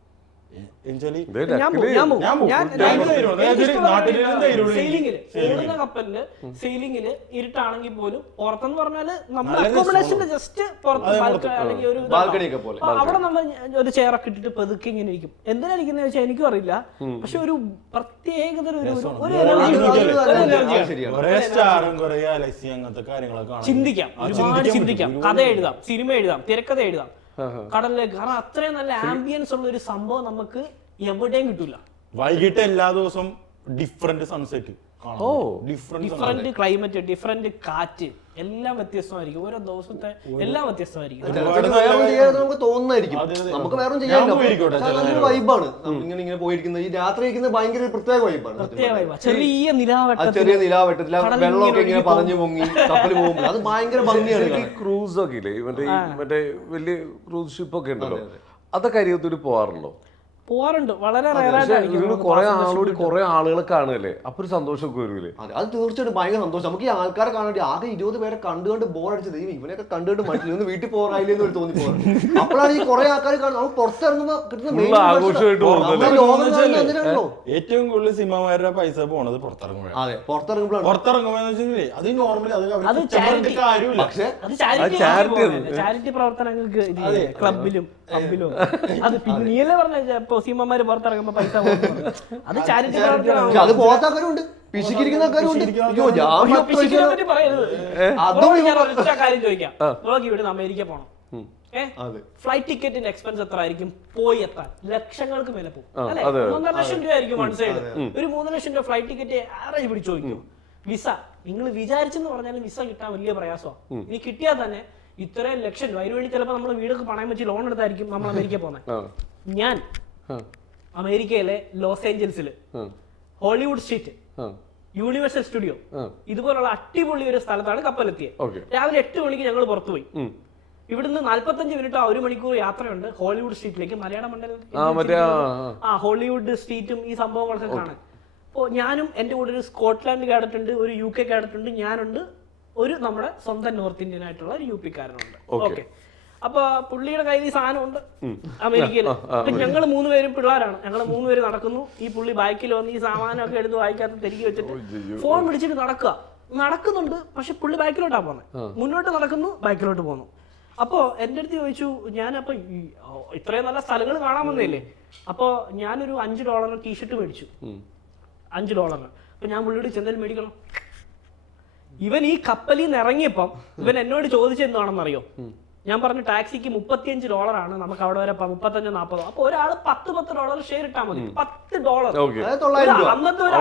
കപ്പലില് സെയിലിംഗില് ഇരുട്ടാണെങ്കിൽ പോലും പുറത്തെന്ന് പറഞ്ഞാല് നമ്മുടെ അക്കോമഡേഷന്റെ ജസ്റ്റ് അല്ലെങ്കിൽ ഒരു അവിടെ നമ്മൾ ഒരു ചെയറൊക്കെ ഇട്ടിട്ട് പെതുക്കി ഇങ്ങനെ ഇരിക്കും. എന്തിനായിരിക്കുന്ന വെച്ചാൽ എനിക്കും അറിയില്ല, പക്ഷെ ഒരു പ്രത്യേകത ചിന്തിക്കാം, ഒരുപാട് ചിന്തിക്കാം, കഥ എഴുതാം, സിനിമ എഴുതാം, തിരക്കഥ എഴുതാം കടലിലേക്ക്. കാരണം അത്രയും നല്ല ആംബിയൻസ് ഉള്ള ഒരു സംഭവം നമുക്ക് എവിടെയും കിട്ടൂല. വൈകിട്ട് എല്ലാ ദിവസവും different sunset, different climate, different കാറ്റ്, എല്ലാം വ്യത്യസ്തമായിരിക്കും. ഓരോ ദിവസത്തെ എല്ലാം വ്യത്യസ്തമായിരിക്കും. നമുക്ക് തോന്നുന്നതായിരിക്കും നമുക്ക് വേറെ ചെയ്യാനോ വൈബാണ് ഇങ്ങനെ പോയിരിക്കുന്നത്. ഈ രാത്രി ഇരിക്കുന്നത് ഭയങ്കര പ്രത്യേക വൈബാണ്. ചെറിയ ചെറിയ നിലാവട്ടത്തില് വെള്ളമൊക്കെ ഇങ്ങനെ പറഞ്ഞു പൊങ്ങി കപ്പൽ പോകുമ്പോൾ അത് ഭയങ്കര ഭംഗിയാണ്. ഈ ക്രൂസ് ഒക്കെ ഇല്ലേ, മറ്റേ വലിയ ക്രൂസ് ഷിപ്പ് ഒക്കെ ഉണ്ടല്ലോ, അതൊക്കെ അരികത്തൂര് പോവാറുണ്ടോ? പോവാറുണ്ട്, വളരെ കുറെ ആളുകളെ കാണുകയല്ലേ, അപ്പൊ ഒരു സന്തോഷമൊക്കെ വരൂലേ? അത് തീർച്ചയായിട്ടും ഭയങ്കര സന്തോഷം. നമുക്ക് ഈ ആൾക്കാരെ കാണാൻ ആകെ 20 പേരെ കണ്ടുകൊണ്ട് ബോറടിച്ചത് ഇവനൊക്കെ കണ്ടുകൊണ്ട് മറ്റില്ല ഒന്ന് വീട്ടിൽ പോകാനില്ലെന്ന് ഒരു തോന്നി പോകുന്നത്. അപ്പോഴാണ് ഈ കുറെ ആൾക്കാർ കാണുന്നത്. നമുക്ക് പുറത്തിറങ്ങുമ്പോൾ കിട്ടുന്ന ആഘോഷമായിട്ട് ഏറ്റവും കൂടുതൽ സിനിമമാരുടെ പൈസ പോണത് പുറത്തിറങ്ങുമ്പോഴാണ്. അതെ, പുറത്തിറങ്ങുമ്പോഴാണ്. അത് നോർമലി അത് കാര്യമില്ല. പക്ഷേ ചാരിറ്റി പ്രവർത്തനങ്ങൾക്ക് ക്ലബിലും പബ്ബിലും അത് പിന്നീട് പറഞ്ഞ സീമമാര് പുറത്തിറങ്ങുമ്പോ പൈസ അത് ചാരിറ്റി പ്രവർത്തനം. അത് പോകാത്ത ആൾക്കാരുണ്ട്, പിശുക്കിരിക്കുന്ന ആൾക്കാരുണ്ട്. കാര്യം ചോദിക്കാം, നോക്കി ഇവിടുന്ന് അമേരിക്ക പോണം, ഫ്ലൈറ്റ് ടിക്കറ്റിന്റെ എക്സ്പെൻസ് എത്ര ആയിരിക്കും? പോയി എത്താൻ ലക്ഷങ്ങൾക്ക് മേലെ പോകും അല്ലെ? 1.5 ലക്ഷം രൂപ ആയിരിക്കും വൺ സൈഡ്. ഒരു 3 ലക്ഷം രൂപ ഫ്ലൈറ്റ് ടിക്കറ്റ് ആവറേജ് പിടിച്ചു നോക്കും. വിസ നിങ്ങൾ വിചാരിച്ചെന്ന് പറഞ്ഞാലും വിസ കിട്ടാൻ വലിയ പ്രയാസമാണ്. ഇനി കിട്ടിയാൽ തന്നെ ഇത്രയും ലക്ഷം രൂപ അതിനുവേണ്ടി ചിലപ്പോൾ നമ്മൾ വീടൊക്കെ പണയം വെച്ച് ലോൺ എടുത്തായിരിക്കും നമ്മൾ അമേരിക്ക പോകുന്നത്. ഞാൻ അമേരിക്കയിലെ ലോസ് ഏഞ്ചൽസിൽ ഹോളിവുഡ് സ്ട്രീറ്റ്, യൂണിവേഴ്സൽ സ്റ്റുഡിയോ ഇതുപോലുള്ള അടിപൊളി ഒരു സ്ഥലത്താണ് കപ്പലെത്തിയത്. രാവിലെ 8 മണിക്ക് ഞങ്ങൾ പുറത്തുപോയി. ഇവിടുന്ന് 45 മിനിറ്റോ 1 മണിക്കൂർ യാത്രയുണ്ട് ഹോളിവുഡ് സ്ട്രീറ്റിലേക്ക്. മലയാള മണ്ഡലത്തിൽ ഹോളിവുഡ് സ്ട്രീറ്റും ഈ സംഭവങ്ങളൊക്കെ കാണാൻ. അപ്പോൾ ഞാനും എൻ്റെ കൂടെ ഒരു സ്കോട്ട്ലാൻഡ് കാഡറ്റുണ്ട്, ഒരു UK കാഡറ്റുണ്ട്, ഞാനുണ്ട്, ഒരു നമ്മുടെ സ്വന്തം നോർത്ത് ഇന്ത്യൻ ആയിട്ടുള്ള ഒരു UP കാരനുണ്ട്. ഓക്കെ, അപ്പൊ പുള്ളിയുടെ കയ്യിൽ ഈ സാധനം ഉണ്ട് അമേരിക്കയിൽ. അപ്പൊ ഞങ്ങൾ 3 പേരും പിള്ളേരാണ്. ഞങ്ങൾ 3 പേര് നടക്കുന്നു. ഈ പുള്ളി ബൈക്കിൽ വന്ന് ഈ സാമാനമൊക്കെ എടുത്ത് വായിക്കാത്ത തിരികെ വെച്ചിട്ട് ഫോൺ പിടിച്ചിട്ട് നടക്കുന്നുണ്ട്. പക്ഷെ പുള്ളി ബൈക്കിലോട്ടാ പോകുന്നത്. മുന്നോട്ട് നടക്കുന്നു, ബൈക്കിലോട്ട് പോകുന്നു. അപ്പോ എന്റെ അടുത്ത് ചോദിച്ചു, ഞാനപ്പോ ഇത്രയും നല്ല സ്ഥലങ്ങൾ കാണാൻ വന്നില്ലേ, അപ്പൊ ഞാനൊരു $5 ടീഷർട്ട് മേടിച്ചു. $5. അപ്പൊ ഞാൻ പുള്ളിയോട് ചെന്നൈയിൽ മേടിക്കണം. ഇവൻ ഈ കപ്പലിൽ നിന്ന് ഇറങ്ങിയപ്പം ഇവൻ എന്നോട് ചോദിച്ചെന്താണെന്നറിയോ? ഞാൻ പറഞ്ഞു ടാക്സിക്ക് $35 നമുക്ക് അവിടെ വരെ 35-40. അപ്പൊ ഒരാള് $10 ഷെയർ ഇട്ടാൽ മതി. $10 അന്നത്തെ ഒരു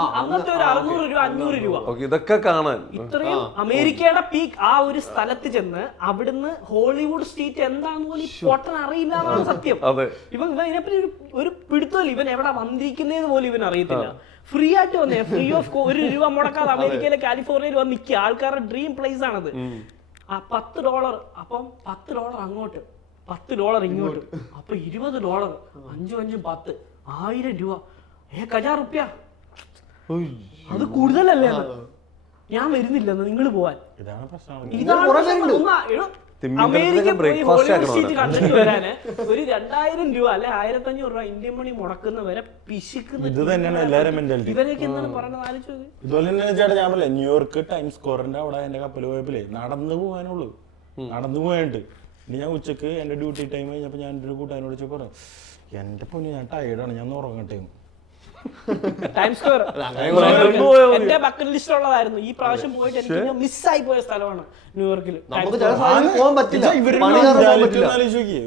600 രൂപ 500 രൂപ. ഇതൊക്കെ കാണാൻ ഇത്രയും അമേരിക്കയുടെ പീക്ക് ആ ഒരു സ്ഥലത്ത് ചെന്ന് അവിടുന്ന് ഹോളിവുഡ് സ്ട്രീറ്റ് എന്താണെന്ന് പോലും പൊട്ടൻ അറിയില്ല എന്നാണ് സത്യം. ഇവൻ ഇതിനെപ്പറ്റി ഒരു പിടുത്തമില്ല. ഇവൻ എവിടെ വന്നിരിക്കുന്നതെന്ന് പോലും ഇവൻ അറിയത്തില്ല. ഫ്രീ ആയിട്ട് വന്നേ, ഫ്രീ ഓഫ് $1 രൂപ മുടക്കാതെ അമേരിക്കയിലെ കാലിഫോർണിയയിൽ വന്ന് നിൽക്കുക. ആൾക്കാരുടെ ഡ്രീം പ്ലേസ് ആണത്. ആ $10, അപ്പം $10 അങ്ങോട്ട്, $10 ഇങ്ങോട്ട്, അപ്പൊ $20, 5 5 10 1000 രൂപ. 1000 റുപ്യ, അത് കൂടുതലല്ലേ? ഞാൻ വരുന്നില്ലെന്ന് നിങ്ങൾ പോവാൻ. അമേരിക്ക പോയി ഹോളിവുഡ് സ്ട്രീറ്റ് കണ്ടിട്ട് വരാന് ഒരു 2000 രൂപ അല്ലെ 1500 രൂപ ഇന്ത്യൻ മണി മുടക്കുന്നവരെ പിശിക്കുന്ന. ഇത് തന്നെയാണ് എല്ലാവരും മെന്റാലിറ്റി. ഇവരൊക്കെ എന്താണ് പറയുന്നത് ആലോചിച്ചത്? ഇതുപോലെ തന്നെ ചേട്ടാ, ഞാൻ പറയാം, ന്യൂയോർക്ക് ടൈംസ് സ്ക്വയറിന്റെ അവിടെ എന്റെ കപ്പൽ പോയപ്പോഴേ നടന്നു പോകാനുള്ളൂ. നടന്നു പോയിട്ട് ഇനി ഞാൻ ഉച്ചക്ക് എന്റെ ഡ്യൂട്ടി ടൈം കഴിഞ്ഞപ്പോ ഞാൻ എൻ്റെ ഒരു കൂട്ടുകാരനോട് ചോദിച്ചു പറഞ്ഞു, എന്റെ പൊന്നു ഞാൻ ടയർഡാണ്, ഞാൻ ഉറങ്ങട്ടെ. ടൈം സ്ക്വയർ എന്റെ ബക്കറ്റ് ലിസ്റ്റ് ഉള്ളതായിരുന്നു. ഈ പ്രാവശ്യം പോയിട്ട് എനിക്ക് മിസ്സായി പോയ സ്ഥലമാണ് ന്യൂയോർക്കിൽ.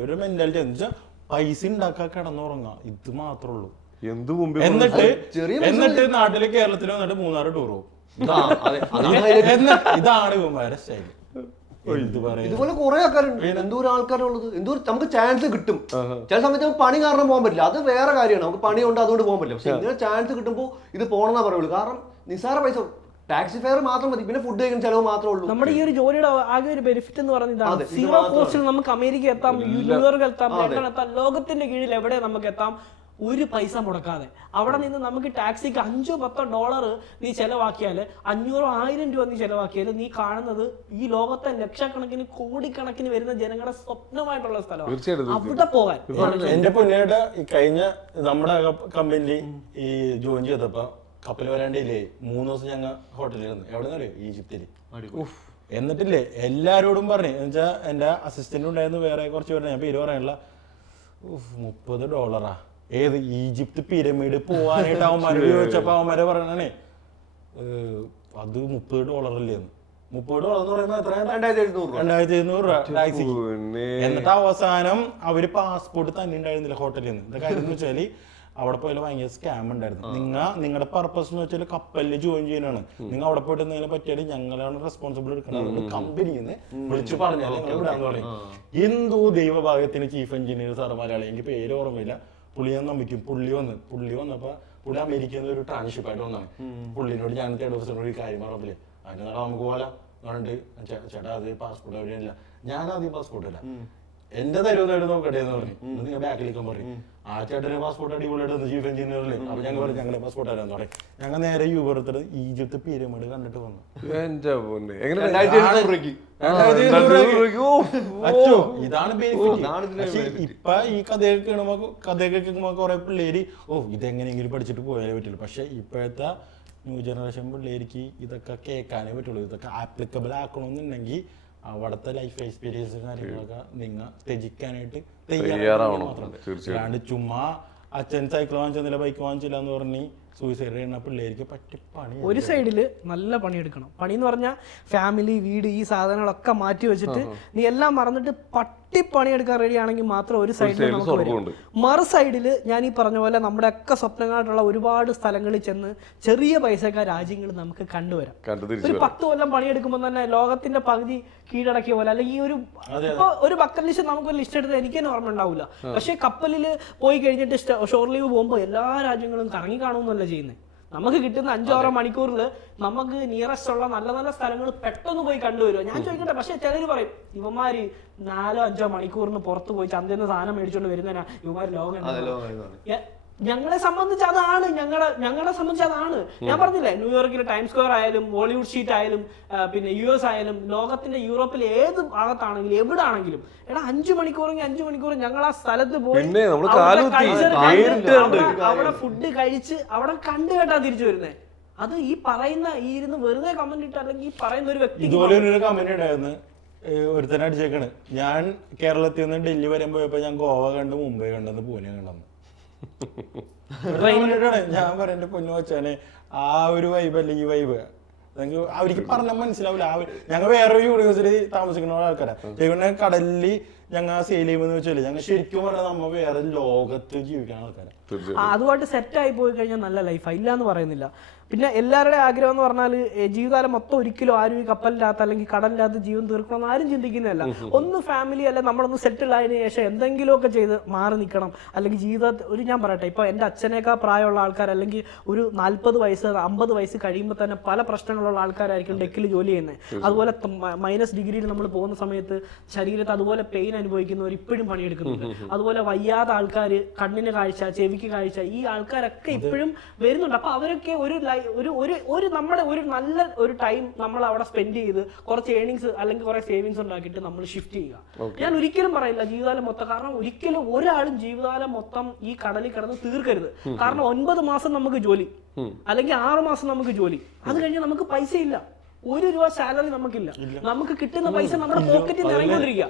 ഒരു മെന്റാലിറ്റി എന്ന് വെച്ചാൽ പൈസ ഉണ്ടാക്കാൻ കിടന്നുറങ്ങാ, ഇത് മാത്രമേ ഉള്ളൂ. എന്നിട്ട് നാട്ടില് കേരളത്തിൽ വന്നിട്ട് 3 ടൂർ പോകും. ഇതാണ് ഇവന്മാരെ സ്റ്റൈൽ. ഇതുപോലെ കുറെ ആൾക്കാരുണ്ട്. എന്തോരം ആൾക്കാരുള്ളത്, നമുക്ക് ചാൻസ് കിട്ടും. ചില സമയത്ത് നമുക്ക് പണി കാരണം പോകാൻ പറ്റില്ല, അത് വേറെ കാര്യമാണ്. നമുക്ക് പണിയുണ്ട്, അതുകൊണ്ട് പോകാൻ പറ്റില്ല. പക്ഷെ ഇങ്ങനെ ചാൻസ് കിട്ടുമ്പോൾ ഇത് പോകണമെന്നാ പറയുള്ളൂ. കാരണം നിസ്സാര പൈസ, ടാക്സി ഫെയർ മാത്രം മതി, പിന്നെ ഫുഡ് കഴിക്കുന്ന ചെലവ് മാത്രമേ ഉള്ളൂ. നമ്മുടെ ഈ ഒരു ജോലിയുടെ ആകെ ഒരു ബെനിഫിറ്റ് എന്ന് പറയുന്നത് സീറോ കോസ്റ്റിൽ നമുക്ക് അമേരിക്ക എത്താം, ന്യൂയോർക്ക് എത്താം, ലണ്ടൻ എത്താം, ലോകത്തിന്റെ കീഴിൽ എവിടെ നമുക്ക് എത്താം, ഒരു പൈസ മുടക്കാതെ. അവിടെ നിന്ന് നമുക്ക് ടാക്സിക്ക് $5-10 നീ ചെലവാക്കിയാൽ, 500-1000 രൂപ നീ ചെലവാക്കിയാൽ, നീ കാണുന്നത് ഈ ലോകത്തെ ലക്ഷക്കണക്കിന് കോടിക്കണക്കിന് വരുന്ന ജനങ്ങളുടെ സ്വപ്നമായിട്ടുള്ള സ്ഥലമാണ്. അവിടെ പോകാൻ എന്റെ പൊന്നേടെ കഴിഞ്ഞ നമ്മുടെ കമ്പനിയിൽ ഈ ജോയിൻ ചെയ്തപ്പോ കപ്പൽ വരാണ്ടില്ലേ 3 ദിവസം ഞങ്ങൾ ഹോട്ടലിൽ എവിടെ ഈജിപ്തില്. എന്നിട്ടില്ലേ എല്ലാരോടും പറഞ്ഞു, എന്നുവെച്ചാ എന്റെ അസിസ്റ്റന്റ് ഉണ്ടായിരുന്നു, വേറെ കുറച്ച് പേര്, ഞാൻ പേര് പറയാനുള്ള. $30 ഏത് ഈജിപ്ത് പിരമിഡ് പോവാനായിട്ട് അവന്മാരോട് ചോദിച്ചപ്പോ അവന്മാരെ പറയണേ അത് $30 അല്ലേന്ന്. $30 എന്ന് പറയുമ്പോ എത്ര? 2700 രൂപ ടാക്സിക്ക്. എന്നിട്ട് അവസാനം അവര് പാസ്പോർട്ട് തന്നെ ഉണ്ടായിരുന്നില്ല ഹോട്ടലിൽ നിന്ന്. എന്താ കാര്യം എന്ന് വെച്ചാല് അവിടെ പോയാലും ഭയങ്കര സ്കാം ഉണ്ടായിരുന്നു. നിങ്ങളുടെ പർപ്പസ് എന്ന് വെച്ചാൽ കപ്പലിൽ ജോയിൻ ചെയ്യാനാണ്. നിങ്ങൾ അവിടെ പോയിട്ട് എന്തെങ്കിലും പറ്റിയാൽ ഞങ്ങളാണ് റെസ്പോൺസിബിൾ എടുക്കുന്നത്. കമ്പനിയിൽ നിന്ന് വിളിച്ചു പറഞ്ഞാൽ ഞങ്ങൾ വിടാന്ന് പറയും. എന്തോ ദൈവഭാഗ്യത്തിന് ചീഫ് എഞ്ചിനീയർ സാറ് മലയാളി, എനിക്ക് പേര് ഓർമ്മയില്ല, പുള്ളിയെ നമ്പിക്കും. പുള്ളി വന്നപ്പോ പുള്ളി അമേരിക്കയിൽ നിന്ന് ഒരു ട്രാൻസ്ഷിപ്പായിട്ട് വന്നാണ്. പുള്ളിനോട് ഞാൻ ദിവസത്തിനോട് ഒരു കാര്യം പറഞ്ഞില്ലേ, അതിന് നാളെ നമുക്ക് പോകാം പറഞ്ഞിട്ട്, ചേട്ടാ അത് പാസ്പോർട്ട് വഴിയല്ല. ഞാൻ ആദ്യം പാസ്പോർട്ട് ഇല്ല, എന്റെ തരുന്നതായിട്ട് നോക്കട്ടെ എന്ന് പറഞ്ഞു. നിങ്ങൾ ബാക്കിലേക്ക് പറയും, ആ ചേട്ടന് പാസ്പോർട്ട് അടിപൊളിയായിട്ട് ചീഫ് എഞ്ചിനീയറിൽ. അപ്പൊ ഞങ്ങൾ പറഞ്ഞു ഞങ്ങളെ പാസ്പോർട്ട് തരാൻ തുടങ്ങി. ഞങ്ങൾ നേരെ യൂബറത്തിൽ ഈജിപ്ത് പിരമിഡ് കണ്ടിട്ട് വന്നു. ഇതാണ് ബെനിഫിറ്റ്. ഇപ്പൊ ഈ കഥയൊക്കെ കേൾക്കുമ്പോ കുറെ പിള്ളേര് ഇതെങ്ങനെയെങ്കിലും പഠിച്ചിട്ട് പോയാലേ പറ്റുള്ളൂ. പക്ഷെ ഇപ്പോഴത്തെ ന്യൂ ജനറേഷൻ പിള്ളേർക്ക് ഇതൊക്കെ കേൾക്കാനേ പറ്റുള്ളൂ. ഇതൊക്കെ ആപ്ലിക്കബിൾ ആക്കണമെന്നുണ്ടെങ്കിൽ അവിടുത്തെ ലൈഫ് എക്സ്പീരിയൻസ് കാര്യങ്ങളൊക്കെ നിങ്ങൾ ത്യജിക്കാനായിട്ട് തയ്യാറാവണം. അല്ലാണ്ട് ചുമ്മാ അച്ഛൻ സൈക്കിൾ വാങ്ങിച്ചില്ല ബൈക്ക് വാങ്ങിച്ചില്ല എന്ന് പറഞ്ഞ് സൂയിസൈഡ് ചെയ്യുന്ന പിള്ളേർക്ക് പറ്റിപ്പണി. ഒരു സൈഡിൽ നല്ല പണിയെടുക്കണം. പണി എന്ന് പറഞ്ഞാൽ ഫാമിലി, വീട്, ഈ സാധനങ്ങളൊക്കെ മാറ്റി വെച്ചിട്ട് നീ എല്ലാം മറന്നിട്ട് പണിയെടുക്കാൻ റെഡി ആണെങ്കിൽ മാത്രം ഒരു സൈഡിൽ നമുക്ക് വരും. മറു സൈഡിൽ ഞാൻ ഈ പറഞ്ഞ പോലെ നമ്മുടെ ഒക്കെ സ്വപ്നങ്ങളായിട്ടുള്ള ഒരുപാട് സ്ഥലങ്ങളിൽ ചെന്ന് ചെറിയ പൈസക്കാർ രാജ്യങ്ങൾ നമുക്ക് കണ്ടുവരാം. ഒരു 10 കൊല്ലം പണിയെടുക്കുമ്പോൾ തന്നെ ലോകത്തിന്റെ പകുതി കീഴടക്കിയ പോലെ, അല്ലെങ്കിൽ ഒരു ബക്കറ്റ് ലിസ്റ്റ് നമുക്കൊരു ലിസ്റ്റ് എടുത്ത് എനിക്ക് തന്നെ ഓർമ്മ ഉണ്ടാവില്ല. പക്ഷെ കപ്പലിൽ പോയി കഴിഞ്ഞിട്ട് ഷോർ ലീവ് പോകുമ്പോൾ എല്ലാ രാജ്യങ്ങളും കറങ്ങി കാണുമെന്നല്ല ചെയ്യുന്നത്. നമുക്ക് കിട്ടുന്ന 5-6 മണിക്കൂറിൽ നമുക്ക് നിയറസ്റ്റ് ഉള്ള നല്ല നല്ല സ്ഥലങ്ങൾ പെട്ടെന്ന് പോയി കണ്ടുവരുമോ. ഞാൻ ചോദിക്കട്ടെ, പക്ഷെ ചിലർ പറയും ഇവന്മാര് 4-5 മണിക്കൂറിന് പുറത്ത് പോയി ചന്തയിൽ നിന്ന് സാധനം മേടിച്ചോണ്ട് വരുന്നതിനാ ഇവന്മാര് ലോകം. ഞങ്ങളെ സംബന്ധിച്ച് അതാണ്, ഞങ്ങളെ സംബന്ധിച്ച് അതാണ്. ഞാൻ പറഞ്ഞില്ലേ, ന്യൂയോർക്കിൽ ടൈം സ്ക്വയർ ആയാലും ഹോളിവുഡ് ഷീറ്റ് ആയാലും പിന്നെ US ആയാലും ലോകത്തിന്റെ യൂറോപ്പിലെ ഏത് ഭാഗത്താണെങ്കിലും എവിടെ ആണെങ്കിലും 5 മണിക്കൂറെങ്കിൽ 5 മണിക്കൂർ ഞങ്ങൾ ആ സ്ഥലത്ത് പോയി അവിടെ ഫുഡ് കഴിച്ച് അവിടെ കണ്ടു കേട്ടാ തിരിച്ചു വരുന്നത്. അത് ഈ പറയുന്ന ഈ ഇരുന്ന് വെറുതെ കമന്റ് ഇട്ട് അല്ലെങ്കിൽ ഈ പറയുന്ന ഒരു വ്യക്തി ഇതുപോലെ ഒരു കമന്റ് ഉണ്ടായിരുന്നു, ഒരുത്തന്നെ അടിച്ചേക്കണ്. ഞാൻ കേരളത്തിൽ നിന്ന് ഡൽഹി വരെ പോയപ്പോ ഞാൻ ഗോവ കണ്ട്, മുംബൈ കണ്ടെന്ന്, പൂനെ കണ്ടെന്ന്. ഞാൻ പറയണ്ട പൊന്നു വെച്ചാല് ആ ഒരു വൈബ് അല്ല ഈ വൈബ് അവർക്ക് പറഞ്ഞാൽ മനസ്സിലാവില്ല. ഞങ്ങൾ വേറൊരു യൂണിവേഴ്സിറ്റി താമസിക്കുന്ന ആൾക്കാരാണ്. കടലിൽ ഞങ്ങൾ സെയിൽ ചെയ്യുമെന്ന് വെച്ചാല് ഞങ്ങൾ ശരിക്കും പറഞ്ഞാൽ നമ്മ വേറെ ലോകത്ത് ജീവിക്കുന്ന ആൾക്കാരാണ്. അതുമായിട്ട് സെറ്റ് ആയി പോയി കഴിഞ്ഞാൽ നല്ല ലൈഫാണ്, ഇല്ല എന്ന് പറയുന്നില്ല. പിന്നെ എല്ലാവരുടെയും ആഗ്രഹം എന്ന് പറഞ്ഞാൽ ജീവിതകാലം മൊത്തം ഒരിക്കലും ആരും ഈ കപ്പലിനകത്ത് അല്ലെങ്കിൽ കടലിനകത്ത് ജീവൻ തീർക്കണമെന്ന് ആരും ചിന്തിക്കുന്നതല്ല. ഒന്ന് ഫാമിലി അല്ല നമ്മളൊന്ന് സെറ്റിൽ ആയതിനു ശേഷം എന്തെങ്കിലുമൊക്കെ ചെയ്ത് മാറി നിൽക്കണം. അല്ലെങ്കിൽ ജീവിതത്തിൽ ഞാൻ പറയട്ടെ, ഇപ്പോൾ എൻ്റെ അച്ഛനേക്കാൾ പ്രായമുള്ള ആൾക്കാർ അല്ലെങ്കിൽ ഒരു 40 വയസ്സ് 50 വയസ്സ് കഴിയുമ്പോൾ തന്നെ പല പ്രശ്നങ്ങളുള്ള ആൾക്കാരായിരിക്കും ഡെക്കിൽ ജോലി ചെയ്യുന്നത്. അതുപോലെ -ഡിഗ്രിയിൽ നമ്മൾ പോകുന്ന സമയത്ത് ശരീരത്ത് അതുപോലെ പെയിൻ അനുഭവിക്കുന്നവർ ഇപ്പോഴും പണിയെടുക്കുന്നുണ്ട്. അതുപോലെ വയ്യാത്ത ആൾക്കാർ, കണ്ണിന് കാഴ്ച, ചെവിക്ക് കാഴ്ച, ഈ ആൾക്കാരൊക്കെ ഇപ്പോഴും വരുന്നുണ്ട്. അപ്പൊ അവരൊക്കെ ഒരു നമ്മുടെ ഒരു നല്ല ഒരു ടൈം നമ്മൾ അവിടെ സ്പെൻഡ് ചെയ്ത് കുറച്ച് ഏണിങ്സ് അല്ലെങ്കിൽ കുറെ സേവിങ്സ് ഉണ്ടാക്കിയിട്ട് നമ്മൾ ഷിഫ്റ്റ് ചെയ്യുക. ഞാൻ ഒരിക്കലും പറയില്ല ജീവിതകാലം മൊത്തം, കാരണം ഒരിക്കലും ഒരാളും ജീവിതകാലം മൊത്തം ഈ കടലിൽ കിടന്ന് തീർക്കരുത്. കാരണം 9 മാസം നമുക്ക് ജോലി അല്ലെങ്കിൽ 6 മാസം നമുക്ക് ജോലി, അത് കഴിഞ്ഞ് നമുക്ക് പൈസ ഇല്ല, 1 രൂപ സാലറി നമുക്കില്ല. നമുക്ക് കിട്ടുന്ന പൈസ നമ്മുടെ പോക്കറ്റിൽ നിന്ന് ഇറങ്ങിക്കൊണ്ടിരിക്കുക.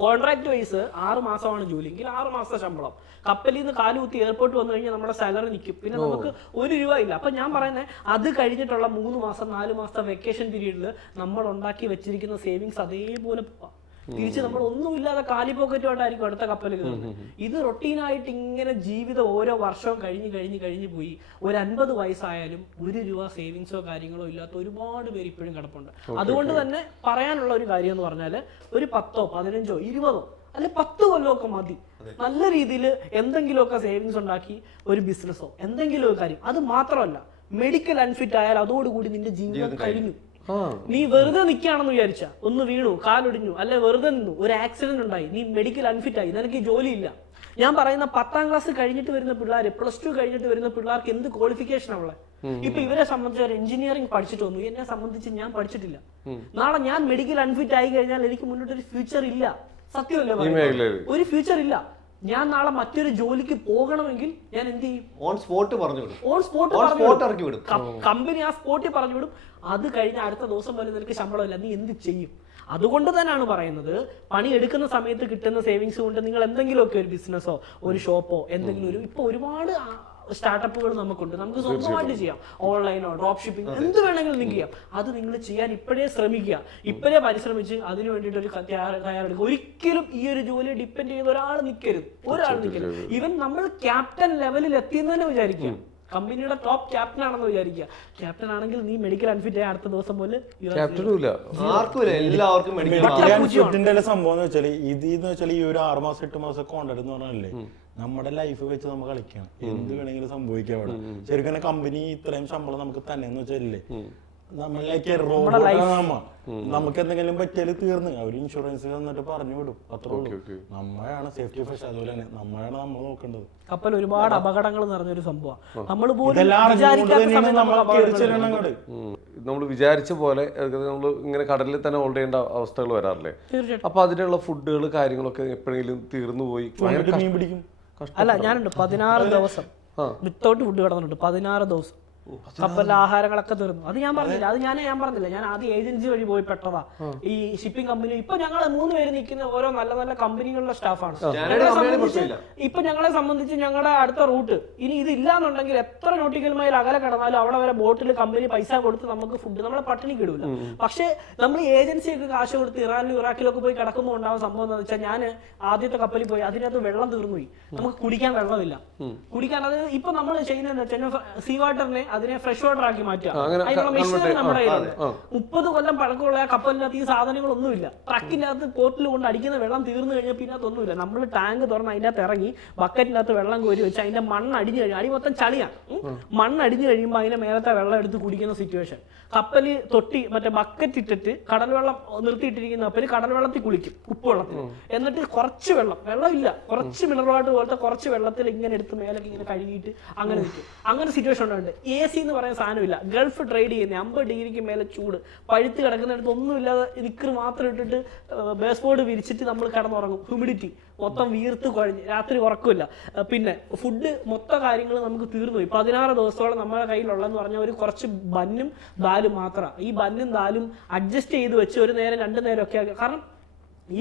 കോൺട്രാക്ട് വൈസ് 6 മാസമാണ് ജോലി എങ്കിൽ 6 മാസത്തെ ശമ്പളം. കപ്പലിൽ നിന്ന് കാലുകുത്തി എയർപോർട്ട് വന്നു കഴിഞ്ഞാൽ നമ്മുടെ സാലറി നിൽക്കും, പിന്നെ നമുക്ക് 1 രൂപ ഇല്ല. അപ്പൊ ഞാൻ പറയുന്നത് അത് കഴിഞ്ഞിട്ടുള്ള 3 മാസം 4 മാസത്തെ വെക്കേഷൻ പീരീഡിൽ നമ്മൾ ഉണ്ടാക്കി വെച്ചിരിക്കുന്ന സേവിങ്സ് അതേപോലെ തിരിച്ച് നമ്മൾ ഒന്നുമില്ലാതെ കാലി പോക്കറ്റുമായിട്ടായിരിക്കും അടുത്ത കപ്പലിൽ കയറുന്നത്. ഇത് റൊട്ടീനായിട്ട് ഇങ്ങനെ ജീവിതം ഓരോ വർഷവും കഴിഞ്ഞ് പോയി ഒരു 50 വയസ്സായാലും 1 രൂപ സേവിങ്സോ കാര്യങ്ങളോ ഇല്ലാത്ത ഒരുപാട് പേര് ഇപ്പോഴും കിടപ്പുണ്ട്. അതുകൊണ്ട് തന്നെ പറയാനുള്ള ഒരു കാര്യം എന്ന് പറഞ്ഞാൽ ഒരു 10, 15, 20 അല്ലെ 10 കൊല്ലമൊക്കെ മതി നല്ല രീതിയിൽ എന്തെങ്കിലുമൊക്കെ സേവിങ്സ് ഉണ്ടാക്കി ഒരു ബിസിനസ്സോ എന്തെങ്കിലും ഒരു കാര്യം. അത് മാത്രമല്ല, മെഡിക്കൽ അൺഫിറ്റ് ആയാൽ അതോടുകൂടി നിന്റെ ജീവിതം കഴിഞ്ഞു. നീ വെറുതെ നിൽക്കുകയാണെന്ന് വിചാരിച്ച, ഒന്ന് വീണു, കാലൊടിഞ്ഞു, അല്ലെ വെറുതെ നിന്നു, ഒരു ആക്സിഡന്റ് ഉണ്ടായി, നീ മെഡിക്കൽ അൺഫിറ്റ് ആയി, നിനക്ക് ജോലിയില്ല. ഞാൻ പറയുന്ന 10ാം ക്ലാസ് കഴിഞ്ഞിട്ട് വരുന്ന പിള്ളേർ, +2 കഴിഞ്ഞിട്ട് വരുന്ന പിള്ളേർക്ക് എന്ത് ക്വാളിഫിക്കേഷൻ ഉള്ളത്? ഇപ്പൊ ഇവരെ സംബന്ധിച്ച് ഒരു എഞ്ചിനീയറിംഗ് പഠിച്ചിട്ട് വന്നു, എന്നെ സംബന്ധിച്ച് ഞാൻ പഠിച്ചിട്ടില്ല. നാളെ ഞാൻ മെഡിക്കൽ അൺഫിറ്റ് ആയി കഴിഞ്ഞാൽ എനിക്ക് മുന്നോട്ടൊരു ഫ്യൂച്ചർ ഇല്ല. സത്യമല്ലേ? ഒരു ഫ്യൂച്ചർ ഇല്ല. ഞാൻ നാളെ മറ്റൊരു ജോലിക്ക് പോകണമെങ്കിൽ ഞാൻ എന്ത് ചെയ്യും? ഓൺ സ്പോട്ട് പറഞ്ഞു വിടും. കമ്പനി ആ സ്പോട്ടിൽ പറഞ്ഞു വിടും. അത് കഴിഞ്ഞ അടുത്ത ദിവസം പോലെ നിനക്ക് ശമ്പളമില്ല, നീ എന്ത് ചെയ്യും? അതുകൊണ്ട് തന്നെയാണ് പറയുന്നത്, പണി എടുക്കുന്ന സമയത്ത് കിട്ടുന്ന സേവിങ്സ് കൊണ്ട് നിങ്ങൾ എന്തെങ്കിലുമൊക്കെ ഒരു ബിസിനസ്സോ ഒരു ഷോപ്പോ എന്തെങ്കിലും ഇപ്പൊ ഒരുപാട് സ്റ്റാർട്ടപ്പുകൾ നമുക്കുണ്ട്. നമുക്ക് സ്വന്തമായിട്ട് ചെയ്യാം. ഓൺലൈനോ ഡ്രോപ്പ് ഷിപ്പിംഗ് എന്ത് വേണമെങ്കിലും നിങ്ങൾക്ക് ചെയ്യാം. അത് നിങ്ങൾ ചെയ്യാൻ ഇപ്പോഴേ ശ്രമിക്കുക. ഇപ്പോഴേ പരിശ്രമിച്ച് അതിന് വേണ്ടിയിട്ട് ഒരു തയ്യാറെടുക്കുക. ഒരിക്കലും ഈ ഒരു ജോലി ഡിപ്പെൻഡ് ചെയ്ത് ഒരാൾ നിൽക്കരുത്. ഈവൻ നമ്മൾ ക്യാപ്റ്റൻ ലെവലിൽ എത്തിയെന്ന് തന്നെ വിചാരിക്കുക. കമ്പനിയുടെ ടോപ്പ് ക്യാപ്റ്റൻ ആണെന്ന് വിചാരിക്കുക. ക്യാപ്റ്റൻ ആണെങ്കിൽ നീ മെഡിക്കൽ അൺഫിറ്റ് ആയ അടുത്ത ദിവസം പോലെ എല്ലാവർക്കും സംഭവം എന്ന് വെച്ചാൽ ഇതെന്ന് വെച്ചാൽ ഈ ഒരു 6 മാസം 8 മാസം കോൺട്രാക്ട് എന്ന് പറഞ്ഞാലേ നമ്മുടെ ലൈഫ് വെച്ച് നമുക്ക് കളിക്കാം. എന്ത് വേണമെങ്കിലും സംഭവിക്കാം അവിടെ. ശരിക്കും കമ്പനി ഇത്രയും ശമ്പളം നമുക്ക് തന്നെ എന്ന് വെച്ചാലേ നമ്മളിലേക്ക് നമുക്ക് എന്തെങ്കിലും പറ്റിയാൽ തീർന്ന് അവർ ഇൻഷുറൻസ് തന്നിട്ട് പറഞ്ഞു വിടും. അത്രേ ഉള്ളൂ. നമ്മളാണ് സേഫ്റ്റി ഫസ്റ്റ്. അതുപോലെ തന്നെ നമ്മളാണ് നമ്മൾ നോക്കേണ്ടത്. കപ്പൽ ഒരുപാട് അപകടങ്ങൾ നിറഞ്ഞൊരു സംഭവമാണ്. നമ്മൾ നമ്മൾ വിചാരിച്ച പോലെ നമ്മൾ ഇങ്ങനെ കടലിൽ തന്നെ ഹോൾഡ് ചെയ്യേണ്ട അവസ്ഥകൾ വരാറില്ലേ? അപ്പൊ അതിനുള്ള ഫുഡുകൾ കാര്യങ്ങളൊക്കെ എപ്പോഴെങ്കിലും തീർന്നു പോയി മീൻ പിടിക്കും. അല്ല, ഞാനുണ്ട് 16 ദിവസം വിത്തൗട്ട് ഫുഡ് കിടന്നിട്ടുണ്ട്. 16 ദിവസം കപ്പലിലെ ആഹാരങ്ങളൊക്കെ തീർന്നു. അത് ഞാൻ പറഞ്ഞില്ല. അത് ഞാൻ പറഞ്ഞില്ല. ഞാൻ ആദ്യം ഏജൻസി വഴി പോയി പെട്ടതാ. ഈ ഷിപ്പിംഗ് കമ്പനി ഇപ്പൊ ഞങ്ങൾ 3 പേര് നിൽക്കുന്ന ഓരോ നല്ല നല്ല കമ്പനികളുടെ സ്റ്റാഫാണ്. ഇപ്പൊ ഞങ്ങളെ സംബന്ധിച്ച് ഞങ്ങളുടെ അടുത്ത റൂട്ട് ഇനി ഇത് ഇല്ലാന്നുണ്ടെങ്കിൽ എത്ര നോട്ടിക്കൽ മൈൽ അകലെ കിടന്നാലും അവിടെ വരെ ബോട്ടിൽ കമ്പനി പൈസ കൊടുത്ത് നമുക്ക് ഫുഡ് നമ്മളെ പട്ടിണിക്ക് ഇടൂല. പക്ഷെ നമ്മൾ ഏജൻസിയൊക്കെ കാശ് കൊടുത്ത് ഇറാനിലും ഇറാഖിലൊക്കെ പോയി കിടക്കുമ്പോൾ ഉണ്ടാവുന്ന സംഭവം എന്താ വെച്ചാൽ, ഞാൻ ആദ്യത്തെ കപ്പലിൽ പോയി അതിനകത്ത് വെള്ളം തീർന്നുപോയി. നമുക്ക് കുടിക്കാൻ വെള്ളമില്ല. കുടിക്കാൻ അത് ഇപ്പൊ നമ്മൾ ചെയ്യുന്നത് വെച്ചാൽ സീ വാട്ടറിനെ അതിനെ ഫ്രഷ് വാട്ടർ ആക്കി മാറ്റുക. അതിനുള്ള മെഷീനറി നമ്മുടെ കയ്യിലുണ്ട്. 30 കൊല്ലം പഴക്കമുള്ള കപ്പലിനകത്ത് ഈ സാധനങ്ങളൊന്നുമില്ല. ട്രക്കിനകത്ത് പോർട്ടിൽ കൊണ്ട് അടിക്കുന്ന വെള്ളം തീർന്നു കഴിഞ്ഞാൽ പിന്നെ അതൊന്നുമില്ല. നമ്മൾ ടാങ്ക് തുറന്ന് അതിൻ്റെ അകത്ത് ഇറങ്ങി ബക്കറ്റിനകത്ത് വെള്ളം കോരി വെച്ച് അതിന്റെ മണ്ണ് അടിഞ്ഞു കഴിഞ്ഞാൽ അടി മൊത്തം ചളിയാണ്. മണ്ണ് അടിഞ്ഞു കഴിയുമ്പോൾ അതിന്റെ മേലത്തെ വെള്ളം എടുത്ത് കുടിക്കുന്ന സിറ്റുവേഷൻ. കപ്പല് തൊട്ടി മറ്റേ ബക്കറ്റ് ഇട്ടിട്ട് കടൽ വെള്ളം നിർത്തിയിട്ടിരിക്കുന്ന കപ്പല് കടൽ വെള്ളത്തിൽ കുളിക്കും, ഉപ്പുവെള്ളത്തിൽ. എന്നിട്ട് കുറച്ച് വെള്ളമില്ല, കുറച്ച് മിനറൽ വാട്ടർ പോലത്തെ കുറച്ച് വെള്ളത്തിൽ ഇങ്ങനെ എടുത്ത് മേലൊക്കെ ഇങ്ങനെ കഴുകിയിട്ട് അങ്ങനെ നിൽക്കും. അങ്ങനെ സിറ്റുവേഷൻ ഉണ്ടായിട്ട് AC എന്ന് പറയുന്ന സാധനമില്ല. ഗൾഫ് ട്രേഡ് ചെയ്യുന്ന 50 ഡിഗ്രിക്ക് മേലെ ചൂട്, പഴുത്ത് കിടക്കുന്നിടത്ത് ഒന്നുമില്ലാതെ നിക്കർ മാത്രം ഇട്ടിട്ട് ബേസ് ബോർഡ് വിരിച്ചിട്ട് നമ്മൾ കിടന്നുറങ്ങും. ഹ്യൂമിഡിറ്റി മൊത്തം വീർത്ത് കുഴഞ്ഞ് രാത്രി ഉറക്കില്ല. പിന്നെ ഫുഡ് മൊത്തം കാര്യങ്ങൾ നമുക്ക് തീർന്നുപോയി. 16 ദിവസത്തോളം നമ്മുടെ കയ്യിലുള്ളതെന്ന് പറഞ്ഞാൽ ഒരു കുറച്ച് ബന്നും ദാലും മാത്രമാണ്. ഈ ബന്നും ദാലും അഡ്ജസ്റ്റ് ചെയ്ത് വെച്ച് ഒരു നേരം 2 നേരം ഒക്കെ ആക്കി. കാരണം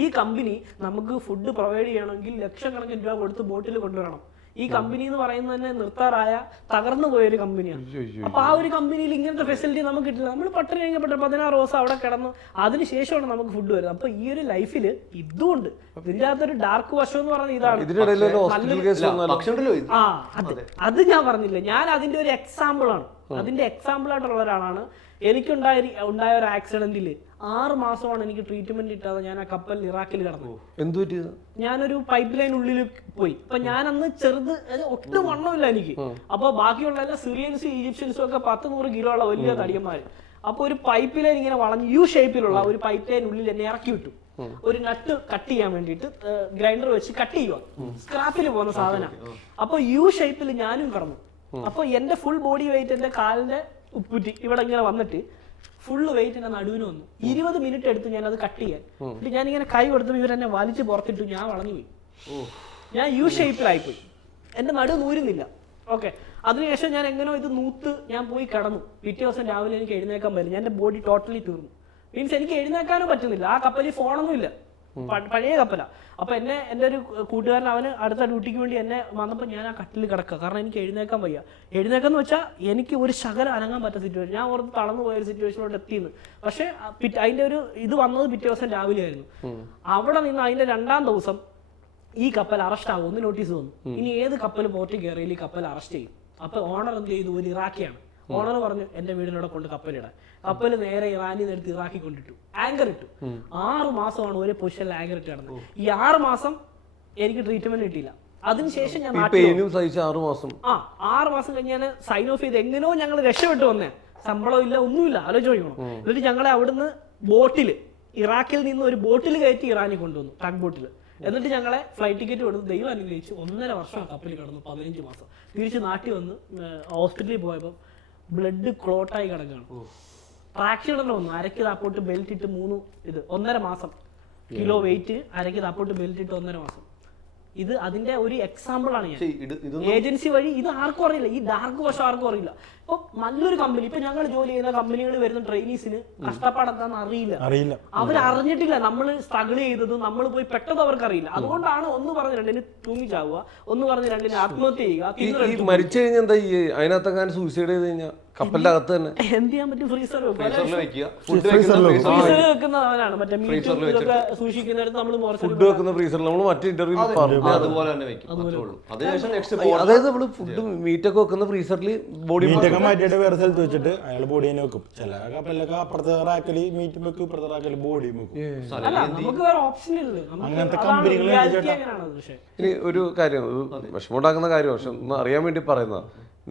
ഈ കമ്പനി നമുക്ക് ഫുഡ് പ്രൊവൈഡ് ചെയ്യണമെങ്കിൽ ലക്ഷക്കണക്കിന് രൂപ കൊടുത്ത് ബോട്ടിൽ കൊണ്ടുവരണം. ഈ കമ്പനി എന്ന് പറയുന്നത് തന്നെ നിർത്താറായ തകർന്നു പോയൊരു കമ്പനിയാണ്. അപ്പൊ ആ ഒരു കമ്പനിയിൽ ഇങ്ങനത്തെ ഫെസിലിറ്റി നമുക്ക് കിട്ടില്ല. നമ്മൾ പട്ടിണി കഴിഞ്ഞപ്പെട്ട 16 ദിവസം അവിടെ കിടന്നു, അതിനുശേഷമാണ് നമുക്ക് ഫുഡ് വരുന്നത്. അപ്പൊ ഈ ഒരു ലൈഫിൽ ഇതുകൊണ്ട് ഇതിന്റെ അകത്തൊരു ഡാർക്ക് വശം എന്ന് പറയുന്നത് ഇതാണ്. അത് ഞാൻ പറഞ്ഞില്ല. ഞാൻ അതിന്റെ ഒരു എക്സാമ്പിൾ ആണ്. അതിന്റെ എക്സാമ്പിൾ ആയിട്ടുള്ള ഒരാളാണ്. എനിക്കുണ്ടായ ഒരു ആക്സിഡന്റിൽ 6 മാസമാണ് എനിക്ക് ട്രീറ്റ്മെന്റ് കിട്ടാതെ ഞാൻ ആ കപ്പലിൽ ഇറാഖിൽ കിടന്നു. എന്ത് പറ്റി? ഞാനൊരു പൈപ്പ് ലൈൻ ഉള്ളിൽ പോയി. അപ്പൊ ഞാൻ അന്ന് ചെറുത്, ഒട്ടും വണ്ണമില്ല എനിക്ക്. അപ്പൊ ബാക്കിയുള്ള എല്ലാ സിറിയൻസും ഈജിപ്ഷ്യൻസും ഒക്കെ 10-100 കിലോ ഉള്ള വലിയ തടിയന്മാര്. അപ്പൊ ഒരു പൈപ്പ് ലൈൻ ഇങ്ങനെ വളഞ്ഞ് U ഷേപ്പിലുള്ള ഒരു പൈപ്പ് ലൈൻ ഉള്ളിൽ എന്നെ ഇറക്കി വിട്ടു. ഒരു നട്ട് കട്ട് ചെയ്യാൻ വേണ്ടിയിട്ട് ഗ്രൈൻഡർ വെച്ച് കട്ട് ചെയ്യുക. സ്ക്രാപ്പിൽ പോകുന്ന സാധനം. അപ്പൊ U ഷേപ്പിൽ ഞാനും കിടന്നു. അപ്പൊ എന്റെ ഫുൾ ബോഡി വെയിറ്റ് എന്റെ കാലിന്റെ ഉപ്പുറ്റി ഇവിടെ ഇങ്ങനെ വന്നിട്ട് ഫുള്ള് വെയിറ്റ് എന്റെ നടുവിന് വന്നു. 20 മിനിറ്റ് എടുത്ത് ഞാൻ അത് കട്ട് ചെയ്യാൻ. ഞാനിങ്ങനെ കൈ കൊടുത്തപ്പോൾ ഇവരെന്നെ വലിച്ച് പുറത്തിട്ടു. ഞാൻ വളഞ്ഞുപോയി. ഞാൻ U ഷേപ്പിലായിപ്പോയി. എന്റെ നടു നൂരുന്നില്ല. ഓക്കെ, അതിനുശേഷം ഞാൻ എങ്ങനെയോ ഇത് നൂത്ത് ഞാൻ പോയി കിടന്നു. പിറ്റേ ദിവസം രാവിലെ എനിക്ക് എഴുന്നേക്കാൻ പറ്റില്ല. എന്റെ ബോഡി ടോട്ടലി തീർന്നു. മീൻസ് എനിക്ക് എഴുന്നേക്കാനും പറ്റുന്നില്ല. ആ കപ്പലിൽ ഫോണൊന്നും ഇല്ല, പഴയ കപ്പലാണ്. അപ്പൊ എൻ്റെ ഒരു കൂട്ടുകാരൻ അവന് അടുത്ത ഡ്യൂട്ടിക്ക് വേണ്ടി എന്നെ വന്നപ്പോൾ ഞാൻ ആ കട്ടിൽ കിടക്കുക. കാരണം എനിക്ക് എഴുന്നേക്കാൻ വയ്യ. എഴുന്നേക്കെന്ന് വെച്ചാൽ എനിക്ക് ഒരു ശകലം അനങ്ങാൻ പറ്റാത്ത സിറ്റുവേഷൻ. ഞാൻ ഓർത്ത് തളർന്നു പോയൊരു സിറ്റുവേഷനോട് എത്തിയെന്ന്. പക്ഷെ അതിന്റെ ഒരു ഇത് വന്നത് പിറ്റേ ദിവസം രാവിലെ ആയിരുന്നു. അവിടെ നിന്ന് അതിന്റെ 2ാം ദിവസം ഈ കപ്പൽ അറസ്റ്റ് ആകും ഒന്ന് നോട്ടീസ് വന്നു. ഇനി ഏത് കപ്പൽ പോർട്ടിൽ കയറിയാൽ ഈ കപ്പൽ അറസ്റ്റ് ചെയ്യും. അപ്പൊ ഓണർ എന്ത് ചെയ്തു? ഒരു ഇറാഖിയാണ്. ഓണർ പറഞ്ഞു എന്റെ വീടിനോടെ കൊണ്ട് കപ്പലിടാൻ. കപ്പല് നേരെ ഇറാനിൽ നിന്ന് എടുത്ത് ഇറാഖി കൊണ്ടിട്ടു. ആങ്കർ ഇട്ടു. 6 മാസമാണ് ഒരേ പൊസിഷനിൽ ആങ്കർ ഇട്ട് കിടന്നത്. ഈ 6 മാസം എനിക്ക് ട്രീറ്റ്മെന്റ് കിട്ടിയില്ല. അതിനുശേഷം ഞാൻ 6 മാസം കഴിഞ്ഞ് ഞാൻ സൈൻ ഓഫ് ചെയ്ത് എങ്ങനെയോ ഞങ്ങൾ രക്ഷപ്പെട്ടു വന്നേ. ശമ്പളം ഇല്ല, ഒന്നുമില്ല. ആലോചിച്ച് നോക്കണം. എന്നിട്ട് ഞങ്ങളെ അവിടുന്ന് ബോട്ടിൽ, ഇറാഖിൽ നിന്ന് ഒരു ബോട്ടിൽ കയറ്റി ഇറാനിൽ കൊണ്ടുവന്നു, ടഗ് ബോട്ടിൽ. എന്നിട്ട് ഞങ്ങളെ ഫ്ലൈറ്റ് ടിക്കറ്റ് കൊടുത്ത് ദൈവം അനുഗ്രഹിച്ചു 1.5 വർഷം കപ്പലിൽ കിടന്നു. 15 മാസം തിരിച്ച് നാട്ടിൽ വന്ന് ഹോസ്പിറ്റലിൽ പോയപ്പോൾ ബ്ലഡ് ക്ലോട്ടായി കിടക്കുകയാണ്. ട്രാക്ഷൻ വന്നു. അരയ്ക്ക് താപ്പോട്ട് ബെൽറ്റ് ഇട്ട് 1.5 മാസം കിലോ വെയിറ്റ്, അരയ്ക്ക് താപ്പോട്ട് ബെൽറ്റ് ഇട്ട് 1.5 മാസം. ഇത് അതിന്റെ ഒരു എക്സാമ്പിൾ ആണ് ഞാൻ. ഇതൊന്നും ഏജൻസി വഴി ഇത് ആർക്കും അറിയില്ല, ഈ ഡാർക്ക് വശം ആർക്കും അറിയില്ല. ഇപ്പൊ നല്ലൊരു കമ്പനി, ഇപ്പൊ ഞങ്ങൾ ജോലി ചെയ്യുന്ന കമ്പനികളിൽ വരുന്ന ട്രെയിനീസിന് കഷ്ടപ്പാട് എന്താണെന്ന് അറിയില്ല. അവരറിഞ്ഞിട്ടില്ല നമ്മൾ സ്ട്രഗിൾ ചെയ്തതും നമ്മൾ പോയി പെട്ടത് അവർക്ക് അറിയില്ല. അതുകൊണ്ടാണ് ഒന്ന് പറഞ്ഞ് രണ്ടിന് തൂങ്ങിച്ചാവുക, ഒന്ന് പറഞ്ഞ് രണ്ടിന് ആത്മഹത്യ ചെയ്യുക. ഈ മരിച്ചു കഴിഞ്ഞാൽ എന്താ ഈ അതിനകത്തെങ്ങാനും സൂസൈഡ് ചെയ്ത് കഴിഞ്ഞാൽ കപ്പലിന്റെ അകത്ത് തന്നെ എന്ത് ചെയ്യാൻ പറ്റും? ഫ്രീസർ ഫ്രീസറിൽ വെക്കുന്നവനാണ്, മറ്റേ മീറ്റൊക്കെ സൂക്ഷിക്കുന്നിടത്ത് നമ്മൾ ഫുഡ് വെക്കുന്ന ഫ്രീസറിൽ നമ്മൾ മറ്റേ ഇന്റർവ്യൂ പറഞ്ഞു. അതുപോലെ തന്നെ വെക്കും. അതിനുശേഷം നെക്സ്റ്റ് അതായത് നമ്മള് ഫുഡ് മീറ്റൊക്കെ വെക്കുന്ന ഫ്രീസറിൽ ബോഡി മീറ്റൊക്കെ മാറ്റിയിട്ട് വേറെ സ്ഥലത്ത് വെച്ചിട്ട് അയാൾ ബോഡി തന്നെ വെക്കും. ചില കപ്പലിലൊക്കെ അപ്പുറത്തെ റാക്കല് മീറ്റും വെക്കും, ഇപ്പുറത്തെ റാക്കല് ബോഡിയും വെക്കും. നമുക്ക് വേറെ ഓപ്ഷൻ ഇല്ല. അങ്ങനത്തെ കമ്പനികൾ ഇനി ഒരു കാര്യം, വിഷമമുണ്ടാക്കുന്ന കാര്യം, പക്ഷെ ഒന്ന് അറിയാൻ വേണ്ടി പറയുന്ന,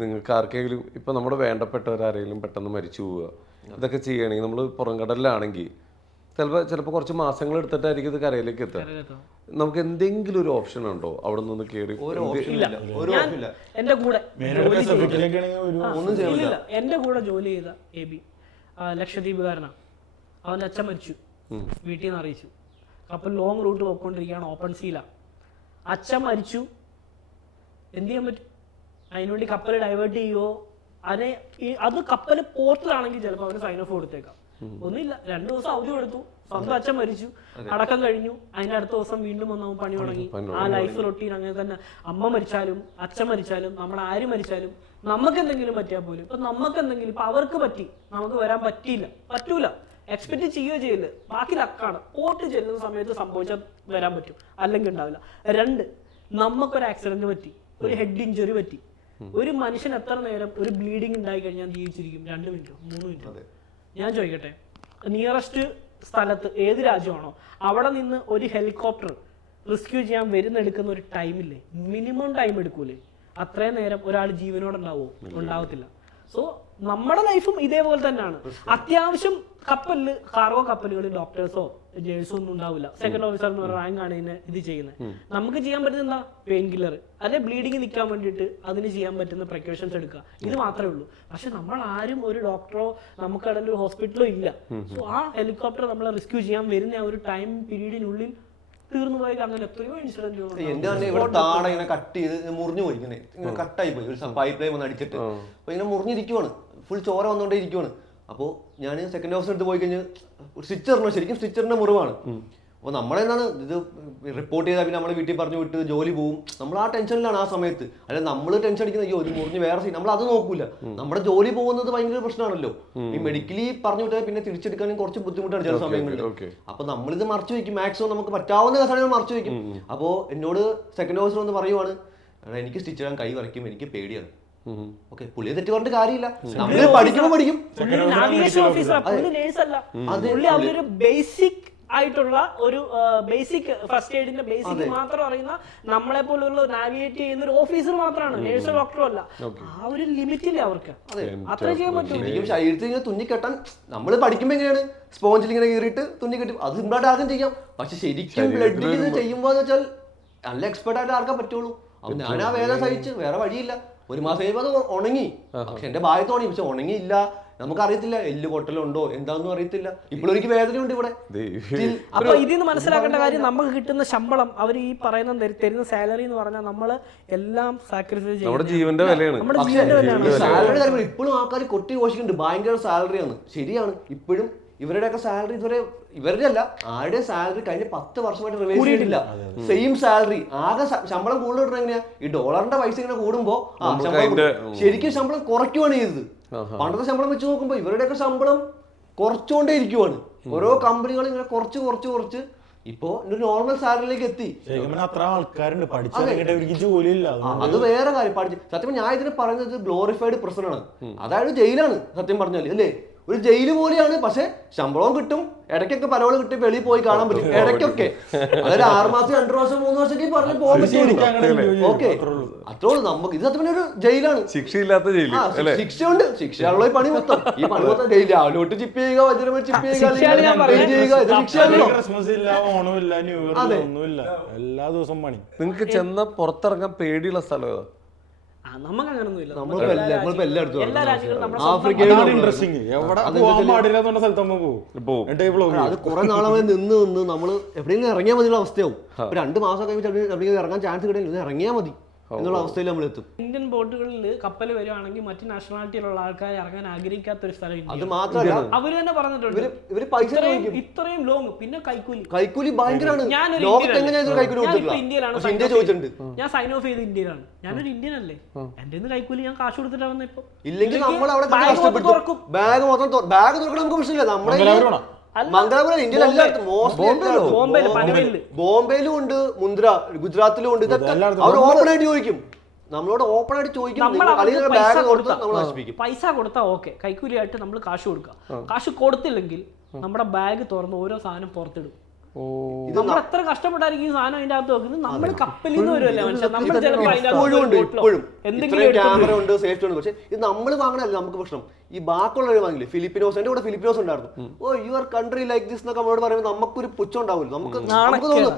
നിങ്ങൾക്ക് ആർക്കെങ്കിലും ഇപ്പൊ നമ്മുടെ വേണ്ടപ്പെട്ടവരാരെങ്കിലും പെട്ടെന്ന് മരിച്ചു പോവുക, ഇതൊക്കെ ചെയ്യണമെങ്കിൽ നമ്മൾ പുറംകടലിലാണെങ്കിൽ ചിലപ്പോൾ കുറച്ച് മാസങ്ങൾ എടുത്തിട്ടായിരിക്കും ഇത് കരയിലേക്ക് എത്തുക. നമുക്ക് എന്തെങ്കിലും ഒരു ഓപ്ഷൻ ഉണ്ടോ അവിടെ നിന്ന് കയറി? എന്റെ കൂടെ ഒന്നും ഇല്ല, എന്റെ കൂടെ ജോലി ചെയ്ത എബി ലക്ഷദ്വീപുകാരനാണ്. അവന്റെ അച്ഛൻ മരിച്ചു, വീട്ടിൽ നിന്ന് അറിയിച്ചു. കപ്പൽ ലോങ് റൂട്ട് പോയിക്കൊണ്ടിരിക്കുകയാണ്, ഓപ്പൺ സീലാണ്. അച്ഛൻ മരിച്ചു, എന്ത് ചെയ്യാൻ പറ്റും? അതിനുവേണ്ടി കപ്പൽ ഡൈവേർട്ട് ചെയ്യുമോ? അത് കപ്പൽ പോർട്ടിലാണെങ്കിൽ ചിലപ്പോൾ അവന് സൈൻ ഓഫ് കൊടുത്തേക്കാം. ഒന്നുമില്ല, 2 ദിവസം അവധി കൊടുത്തു, സ്വന്തം അച്ഛൻ മരിച്ചു, അടക്കം കഴിഞ്ഞു, അതിന്റെ അടുത്ത ദിവസം വീണ്ടും വന്ന് പണി തുടങ്ങി. ആ ലൈഫ് റൊട്ടീൻ അങ്ങനെ തന്നെ. അമ്മ മരിച്ചാലും അച്ഛൻ മരിച്ചാലും നമ്മൾ ആര് മരിച്ചാലും നമുക്ക് എന്തെങ്കിലും പറ്റിയാൽ പോലും, ഇപ്പൊ നമുക്ക് എന്തെങ്കിലും ഇപ്പൊ അവർക്ക് പറ്റി, നമുക്ക് വരാൻ പറ്റൂല, എക്സ്പെക്ട് ചെയ്യുകയോ ചെയ്യില്ല. ബാക്കി ലക്കാണ്. പോർട്ട് ചെല്ലുന്ന സമയത്ത് സംഭവിച്ചാൽ വരാൻ പറ്റും, അല്ലെങ്കിൽ ഉണ്ടാവില്ല. 2, നമുക്കൊരു ആക്സിഡന്റ് പറ്റി, ഒരു ഹെഡ് ഇഞ്ചുറി പറ്റി. ഒരു മനുഷ്യൻ എത്ര നേരം ഒരു ബ്ലീഡിങ് ഉണ്ടായി കഴിഞ്ഞാൽ ജീവിച്ചിരിക്കും? 2 മിനിറ്റോ 3 മിനിറ്റോ? ഞാൻ ചോദിക്കട്ടെ, നിയറസ്റ്റ് സ്ഥലത്ത് ഏത് രാജ്യമാണോ അവിടെ നിന്ന് ഒരു ഹെലികോപ്റ്റർ റെസ്ക്യൂ ചെയ്യാൻ വരുന്നെടുക്കുന്ന ഒരു ടൈമില്ലേ, മിനിമം ടൈം എടുക്കൂലേ? അത്രയും നേരം ഒരാൾ ജീവനോടെ ഉണ്ടാവത്തില്ല. സോ നമ്മുടെ ലൈഫും ഇതേപോലെ തന്നെയാണ്. അത്യാവശ്യം കപ്പലില്, കാർഗോ കപ്പലുകളിൽ ഡോക്ടേഴ്സോ നേഴ്സോ ഒന്നും ഉണ്ടാവില്ല. സെക്കൻഡ് ഓഫീസർ എന്ന് പറഞ്ഞ റാങ്ക് ആണ് ഇതിനെ ഇത് ചെയ്യുന്നത്. നമുക്ക് ചെയ്യാൻ പറ്റുന്ന എന്താ? പെയിൻ കില്ലർ, അല്ലെ ബ്ലീഡിങ് നിൽക്കാൻ വേണ്ടിയിട്ട് അതിന് ചെയ്യാൻ പറ്റുന്ന പ്രിക്കോഷൻസ് എടുക്കുക. ഇത് മാത്രമേ ഉള്ളൂ. പക്ഷെ നമ്മൾ ആരും ഒരു ഡോക്ടറോ നമുക്കവിടെ ഒരു ഹോസ്പിറ്റലോ ഇല്ല. സോ ആ ഹെലികോപ്റ്റർ നമ്മളെ റെസ്ക്യൂ ചെയ്യാൻ വരുന്ന ആ ഒരു ടൈം പീരീഡിനുള്ളിൽ തീർന്നു പോയി. അങ്ങനെ എത്രയോ ഇൻസിഡന്റ് എന്റെ തന്നെ ഇവിടെ താട ഇങ്ങനെ കട്ട് ചെയ്ത് മുറിഞ്ഞു പോയി, ഇങ്ങനെ കട്ടായി പോയി. ഒരു പൈപ്പ് ലൈൻ വന്ന് അടിച്ചിട്ട് അപ്പൊ ഇങ്ങനെ മുറിഞ്ഞിരിക്കുവാണ്, ഫുൾ ചോര വന്നുകൊണ്ടേ ഇരിക്കുവാണ്. അപ്പോൾ ഞാൻ സെക്കൻഡ് ഓഫീസർ എടുത്ത് പോയി കഴിഞ്ഞാൽ സ്റ്റിച്ചറിനോ, ശരിക്കും സ്റ്റിച്ചറിന്റെ മുറിവാണ്. അപ്പോൾ നമ്മളെന്താണ് ഇത് റിപ്പോർട്ട് ചെയ്താൽ പിന്നെ നമ്മളെ വീട്ടിൽ പറഞ്ഞു വിട്ട് ജോലി പോവും. നമ്മൾ ആ ടെൻഷനിലാണ് ആ സമയത്ത്. അല്ല നമ്മൾ ടെൻഷൻ അടിക്കുന്ന, അയ്യോ ഇത് മുറിഞ്ഞ് വേറെ നമ്മൾ അത് നോക്കൂല. നമ്മുടെ ജോലി പോകുന്നത് ഭയങ്കര പ്രശ്നമാണല്ലോ. ഈ മെഡിക്കലി പറഞ്ഞു വിട്ടാൽ പിന്നെ തിരിച്ചെടുക്കാനും കുറച്ച് ബുദ്ധിമുട്ടാണ് ചില സമയങ്ങളിൽ. അപ്പൊ നമ്മളിത് മറച്ചു വെക്കും, മാക്സിമം നമുക്ക് പറ്റാവുന്ന കാര്യങ്ങൾ മറച്ചു വെക്കും. അപ്പോൾ എന്നോട് സെക്കൻഡ് ഓഫീസർ ഒന്ന് പറയുവാണ്, എനിക്ക് സ്റ്റിച്ച് ചെയ്യാൻ കൈ വരയ്ക്കും, എനിക്ക് പേടിയാണ്. ഓക്കെ, പുള്ളിയെ തെറ്റ് പറഞ്ഞിട്ട് കാര്യമില്ല, നമ്മള് പഠിക്കുമ്പോൾ പഠിക്കും. ബേസിക് ആയിട്ടുള്ള ഒരു ബേസിക് ഫസ്റ്റ് എയ്ഡിന്റെ ബേസിക് മാത്രം അറിയുന്ന നമ്മളെ പോലുള്ള നാവിഗേറ്റ് ചെയ്യുന്ന ഒരു ഓഫീസർ മാത്രമാണ്, നേഴ്സോ ഡോക്ടറോ അല്ല. ആ ഒരു ലിമിറ്റ് ഇല്ല അവർക്ക്, അത്ര ചെയ്യാൻ പറ്റും. ശരിക്കും ശരീരത്തിൽ ഇങ്ങനെ തുന്നിക്കെട്ടാൻ നമ്മൾ പഠിക്കുമ്പോൾ എങ്ങനെയാണ് സ്പോഞ്ചിൽ ഇങ്ങനെ കീറിയിട്ട് തുന്നിക്കെട്ടും, അത് സിമ്പിളായിട്ട് ആർക്കും ചെയ്യാം. പക്ഷെ ശരിക്കും ബ്ലഡിൽ ഇത് ചെയ്യുമ്പോൾ എന്ന് വെച്ചാൽ നല്ല എക്സ്പെർട്ട് ആയിട്ട് ആർക്കാൻ പറ്റുള്ളൂ. അപ്പൊ ഞാൻ ആ വേദന സഹിച്ച്, വേറെ വഴിയില്ല. 1 മാസം കഴിയുമ്പോൾ അത് ഉണങ്ങി. പക്ഷെ എന്റെ ഭാഗത്ത് ഉണങ്ങി, പക്ഷെ ഉണങ്ങിയില്ല. നമുക്കറിയത്തില്ല എല്ല് പൊട്ടലുണ്ടോ എന്താണെന്നും അറിയത്തില്ല. ഇപ്പോഴും എനിക്ക് വേദനയുണ്ട് ഇവിടെ. അപ്പൊ ഇതിന്ന് മനസ്സിലാക്കേണ്ട കാര്യം, നമുക്ക് കിട്ടുന്ന ശമ്പളം, അവർ ഈ പറയുന്ന തരുന്ന സാലറി എന്ന് പറഞ്ഞാൽ നമ്മള് എല്ലാം സാക്രിഫൈസ് ചെയ്യും. നമ്മുടെ ജീവന്റെ വിലയാണ്. സാലറി കാര്യങ്ങൾ ഇപ്പോഴും ആൾക്കാർ കൊട്ടി ഘോഷിക്കുന്നുണ്ട്, ഭയങ്കര സാലറിയാണ്. ശരിയാണ്, ഇപ്പോഴും ഇവരുടെയൊക്കെ സാലറി ഇതുവരെ, ഇവരുടെ അല്ല ആരുടെ സാലറി കഴിഞ്ഞ 10 വർഷമായിട്ട് റിവൈസ് ചെയ്തിട്ടില്ല. സെയിം സാലറി, ആകെ ശമ്പളം കൂടുതൽ കിട്ടണം എങ്ങനെയാ? ഈ ഡോളറിന്റെ പൈസ ഇങ്ങനെ കൂടുമ്പോ ശരിക്കും ശമ്പളം കുറയ്ക്കുവാണ് ചെയ്തത്. പണ്ടത്തെ ശമ്പളം വെച്ച് നോക്കുമ്പോ ഇവരുടെയൊക്കെ ശമ്പളം കുറച്ചുകൊണ്ടേ ഇരിക്കുവാണ്. ഓരോ കമ്പനികളും ഇങ്ങനെ കുറച്ച് ഇപ്പോ ഒരു നോർമൽ സാലറിയിലേക്ക് എത്തി. അത്ര ആൾക്കാരുണ്ട് പഠിച്ചവർക്ക് ജോലിയില്ല. അത് വേറെ കാര്യം. പഠിച്ച് സത്യം ഞാൻ ഇതിന് പറയുന്നത് ഗ്ലോറിഫൈഡ് പ്രിസൺ ആണ്, അതായത് ജയിലാണ് സത്യം പറഞ്ഞാല്, അല്ലേ? ഒരു ജയില് പോലെയാണ്. പക്ഷെ ശമ്പളവും കിട്ടും, ഇടയ്ക്കൊക്കെ പരോള് കിട്ടി വെളിയിൽ പോയി കാണാൻ പറ്റും ഇടയ്ക്കൊക്കെ. അതായത് 6 മാസം 2 മാസം 3 വർഷമൊക്കെ പറഞ്ഞ് പോകാൻ പറ്റും. ഓക്കെ, അത്രേ ഉള്ളൂ. നമുക്ക് ഇത് സത്യം ഒരു ജയിലാണ്, ശിക്ഷയില്ലാത്ത ജയില്. ശിക്ഷയുണ്ട്, ശിക്ഷയുള്ള പണി മൊത്തം. ഈ പണി മൊത്തം ജയിൽ, രാവിലോട്ട് ചിപ്പ് ചെയ്യുക, വജ്രം ചിപ്പ് ചെയ്യുക, ഇത് ശിക്ഷയാണല്ലോ. ക്രിസ്മസ് ഇല്ല, ഓണമില്ല, ന്യൂ ഇയർ ഒന്നുമില്ല, എല്ലാ ദിവസവും പണി. നിങ്ങൾക്ക് ചെന്ന പുറത്തിറങ്ങാൻ പേടിയുള്ള സ്ഥലം ഏതാ? നമുക്ക് അങ്ങനൊന്നും ഇല്ല. നമ്മളിപ്പോ എല്ലായിടത്തും എല്ലാ രാജ്യങ്ങളും നമ്മുടെ ആഫ്രിക്കയിൽ അതാണ് ഇൻട്രസ്റ്റിംഗ്. എവിടെ പോകാൻ പാടില്ല എന്നുള്ള സ്ഥലത്ത് നമ്മൾ പോകും. എന്നിട്ട് ഈ vlog അത് കുറെ നാളെ നിന്ന് നമ്മള് എവിടെയെങ്കിലും ഇറങ്ങിയാൽ മതിയുള്ള അവസ്ഥയാവും. 2 മാസം കഴിഞ്ഞിട്ട് എവിടെയെങ്കിലും ഇറങ്ങാൻ ചാൻസ് കിട്ടില്ല, ഇറങ്ങിയാൽ മതി എന്നുള്ള അവസ്ഥയിൽ നമ്മൾ എത്തും. ഇന്ത്യൻ ബോട്ടുകളിൽ കപ്പൽ വരുവാണെങ്കിൽ മറ്റു നാഷണാലിറ്റിയിലുള്ള ആൾക്കാർ ഇറങ്ങാൻ ആഗ്രഹിക്കാത്ത ഒരു സ്ഥലം അത് ഇന്ത്യ. മാത്രമല്ല അവര് തന്നെ പറഞ്ഞിട്ടുണ്ട് ഇവര് പൈസ ഇത്രയും ലോങ്, പിന്നെ കൈക്കൂലി ഭയങ്കരമാണ്. ഞാനൊരു ലോകത്ത് എങ്ങനെയാ കൈക്കൂലി കൊടുത്തിട്ടില്ല. ഇന്ത്യയിലാണ് പക്ഷെ ഇന്ത്യ ചോദിച്ചിട്ടുണ്ട്. ഞാൻ സൈൻ ഓഫ് ചെയ്ത് ഇന്ത്യയിലാണ്. ഞാനൊരു ഇന്ത്യൻ അല്ലേ, എന്റെ നിന്ന് കൈക്കൂലി ഞാൻ കാശ് കൊടുത്തിട്ടാ വന്ന. ഇപ്പൊ ഇല്ലെങ്കിൽ നമ്മൾ അവിടെ കഷ്ടപ്പെട്ടു ബാഗ് മൊത്തം ബാഗ് തുറക്കണം നമുക്ക് പ്രശ്നമില്ല. നമ്മുടെ മംഗലാപുരം ഇന്ത്യയിൽ എല്ലായിടത്തും ബോംബെയിലും ഉണ്ട്, മുന്ദ്ര ഗുജറാത്തിലും ഉണ്ട്. ഇതൊക്കെ അവർ ഓപ്പൺ ആയിട്ട് ചോദിക്കും, നമ്മളോട് ഓപ്പൺ ആയിട്ട് ചോദിക്കും. ബാഗ് കൊടുത്ത് നമ്മൾ നശിപ്പിക്കും. പൈസ കൊടുത്താ ഓക്കെ, കൈക്കൂലിയായിട്ട് നമ്മൾ കാശ് കൊടുക്കുക. കാശ് കൊടുത്തില്ലെങ്കിൽ നമ്മുടെ ബാഗ് തുറന്ന് ഓരോ സാധനം പുറത്തിടും. നമ്മൾ എത്ര കഷ്ടപ്പെട്ടായിരിക്കും ഈ സാധനം അതിന്റെ അകത്ത് വെക്കുന്നത്. നമ്മൾ കപ്പലിൽ നിന്ന് വരുമല്ലേ മനുഷ്യൻ, നമ്മൾ ഇപ്പോഴും ക്യാമറ ഉണ്ട്, സേഫ്റ്റി ഉണ്ട്. പക്ഷെ ഇത് നമ്മൾ വാങ്ങണല്ലേ നമുക്ക് പ്രശ്നം. ഈ ബാക്കിയുള്ളവർ വാങ്ങില്ലേ, ഫിലിപ്പിനോസ്, എന്റെ കൂടെ ഫിലിപ്പിനോസ് ഉണ്ടായിരുന്നു. ഓ യുവർ കൺട്രി ലൈക്ക് ദിസ് എന്നൊക്കെ നമ്മളോട് പറയുമ്പോൾ നമുക്കൊരു പുച്ഛം ഉണ്ടാവില്ല. നമുക്ക് തോന്നും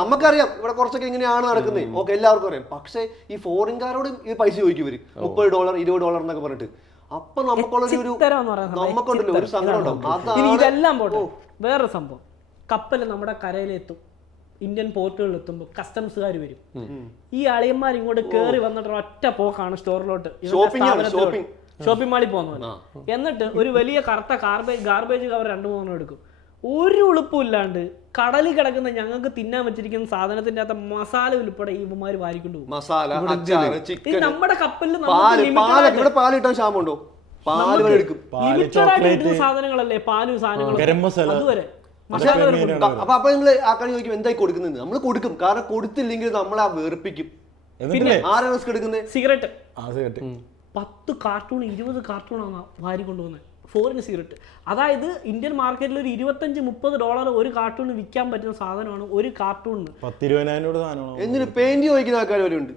നമുക്കറിയാം ഇവിടെ കുറച്ചൊക്കെ ഇങ്ങനെയാണ് നടക്കുന്നത്, ഓക്കെ എല്ലാവർക്കും അറിയാം. പക്ഷെ ഈ ഫോറിൻകാരോട് ഈ പൈസ ചോദിക്കും ഇവര് $30, $20 എന്നൊക്കെ പറഞ്ഞിട്ട്. അപ്പൊ നമുക്കുള്ളൊരു നമുക്കുണ്ടല്ലോ ഒരു സങ്കടം ഉണ്ടാവും. ഇതെല്ലാം പോട്ടെ, വേറൊരു സംഭവം, കപ്പൽ നമ്മുടെ കരയിലെത്തും, ഇന്ത്യൻ പോർട്ടുകളിൽ എത്തുമ്പോൾ കസ്റ്റംസുകാർ വരും. ഈ അളിയന്മാർ ഇങ്ങോട്ട് കയറി വന്നിട്ട് ഒറ്റ പോക്കാണ് സ്റ്റോറിലോട്ട്, ഷോപ്പിംഗ് മാളിൽ പോകുന്നത്. എന്നിട്ട് ഒരു വലിയ കറുത്ത ഗാർബേജ് കവർ 2-3 എടുക്കും. ഒരു ഉളുപ്പില്ലാണ്ട് കടലിൽ കിടക്കുന്ന ഞങ്ങൾക്ക് തിന്നാൻ വെച്ചിരിക്കുന്ന സാധനത്തിന്റെ അകത്ത് മസാല ഉൾപ്പെടെ ഇവന്മാര് വാരിക്കൊണ്ട് പോകും. നമ്മുടെ കപ്പലിൽ സാധനങ്ങളല്ലേ, പാലും സാധനങ്ങളും അതുവരെ. അപ്പൊ നിങ്ങൾ ആ കളി ചോദിക്കും എന്തായി കൊടുക്കുന്നത്. നമ്മൾ കൊടുക്കും, കാരണം കൊടുത്തില്ലെങ്കിൽ നമ്മളെ വെറുപ്പിക്കും. പിന്നെ ആരാ റിസ്ക് എടുക്കുന്നത്? സിഗരറ്റ് 10 കാർട്ടൂൺ 20 കാർട്ടൂണാണ് വാരി കൊണ്ടുപോകുന്നത്, ഫോറിൻ സിഗരറ്റ്. അതായത് ഇന്ത്യൻ മാർക്കറ്റിൽ ഒരു $25-30 ഒരു കാർട്ടൂൺ വിൽക്കാൻ പറ്റുന്ന സാധനമാണ് ഒരു കാർട്ടൂണിന്. 10-20 സാധനമാണ്. എന്തിന് പെയിന്റ് ചോദിക്കുന്ന ആൾക്കാർ വരുന്നുണ്ട്.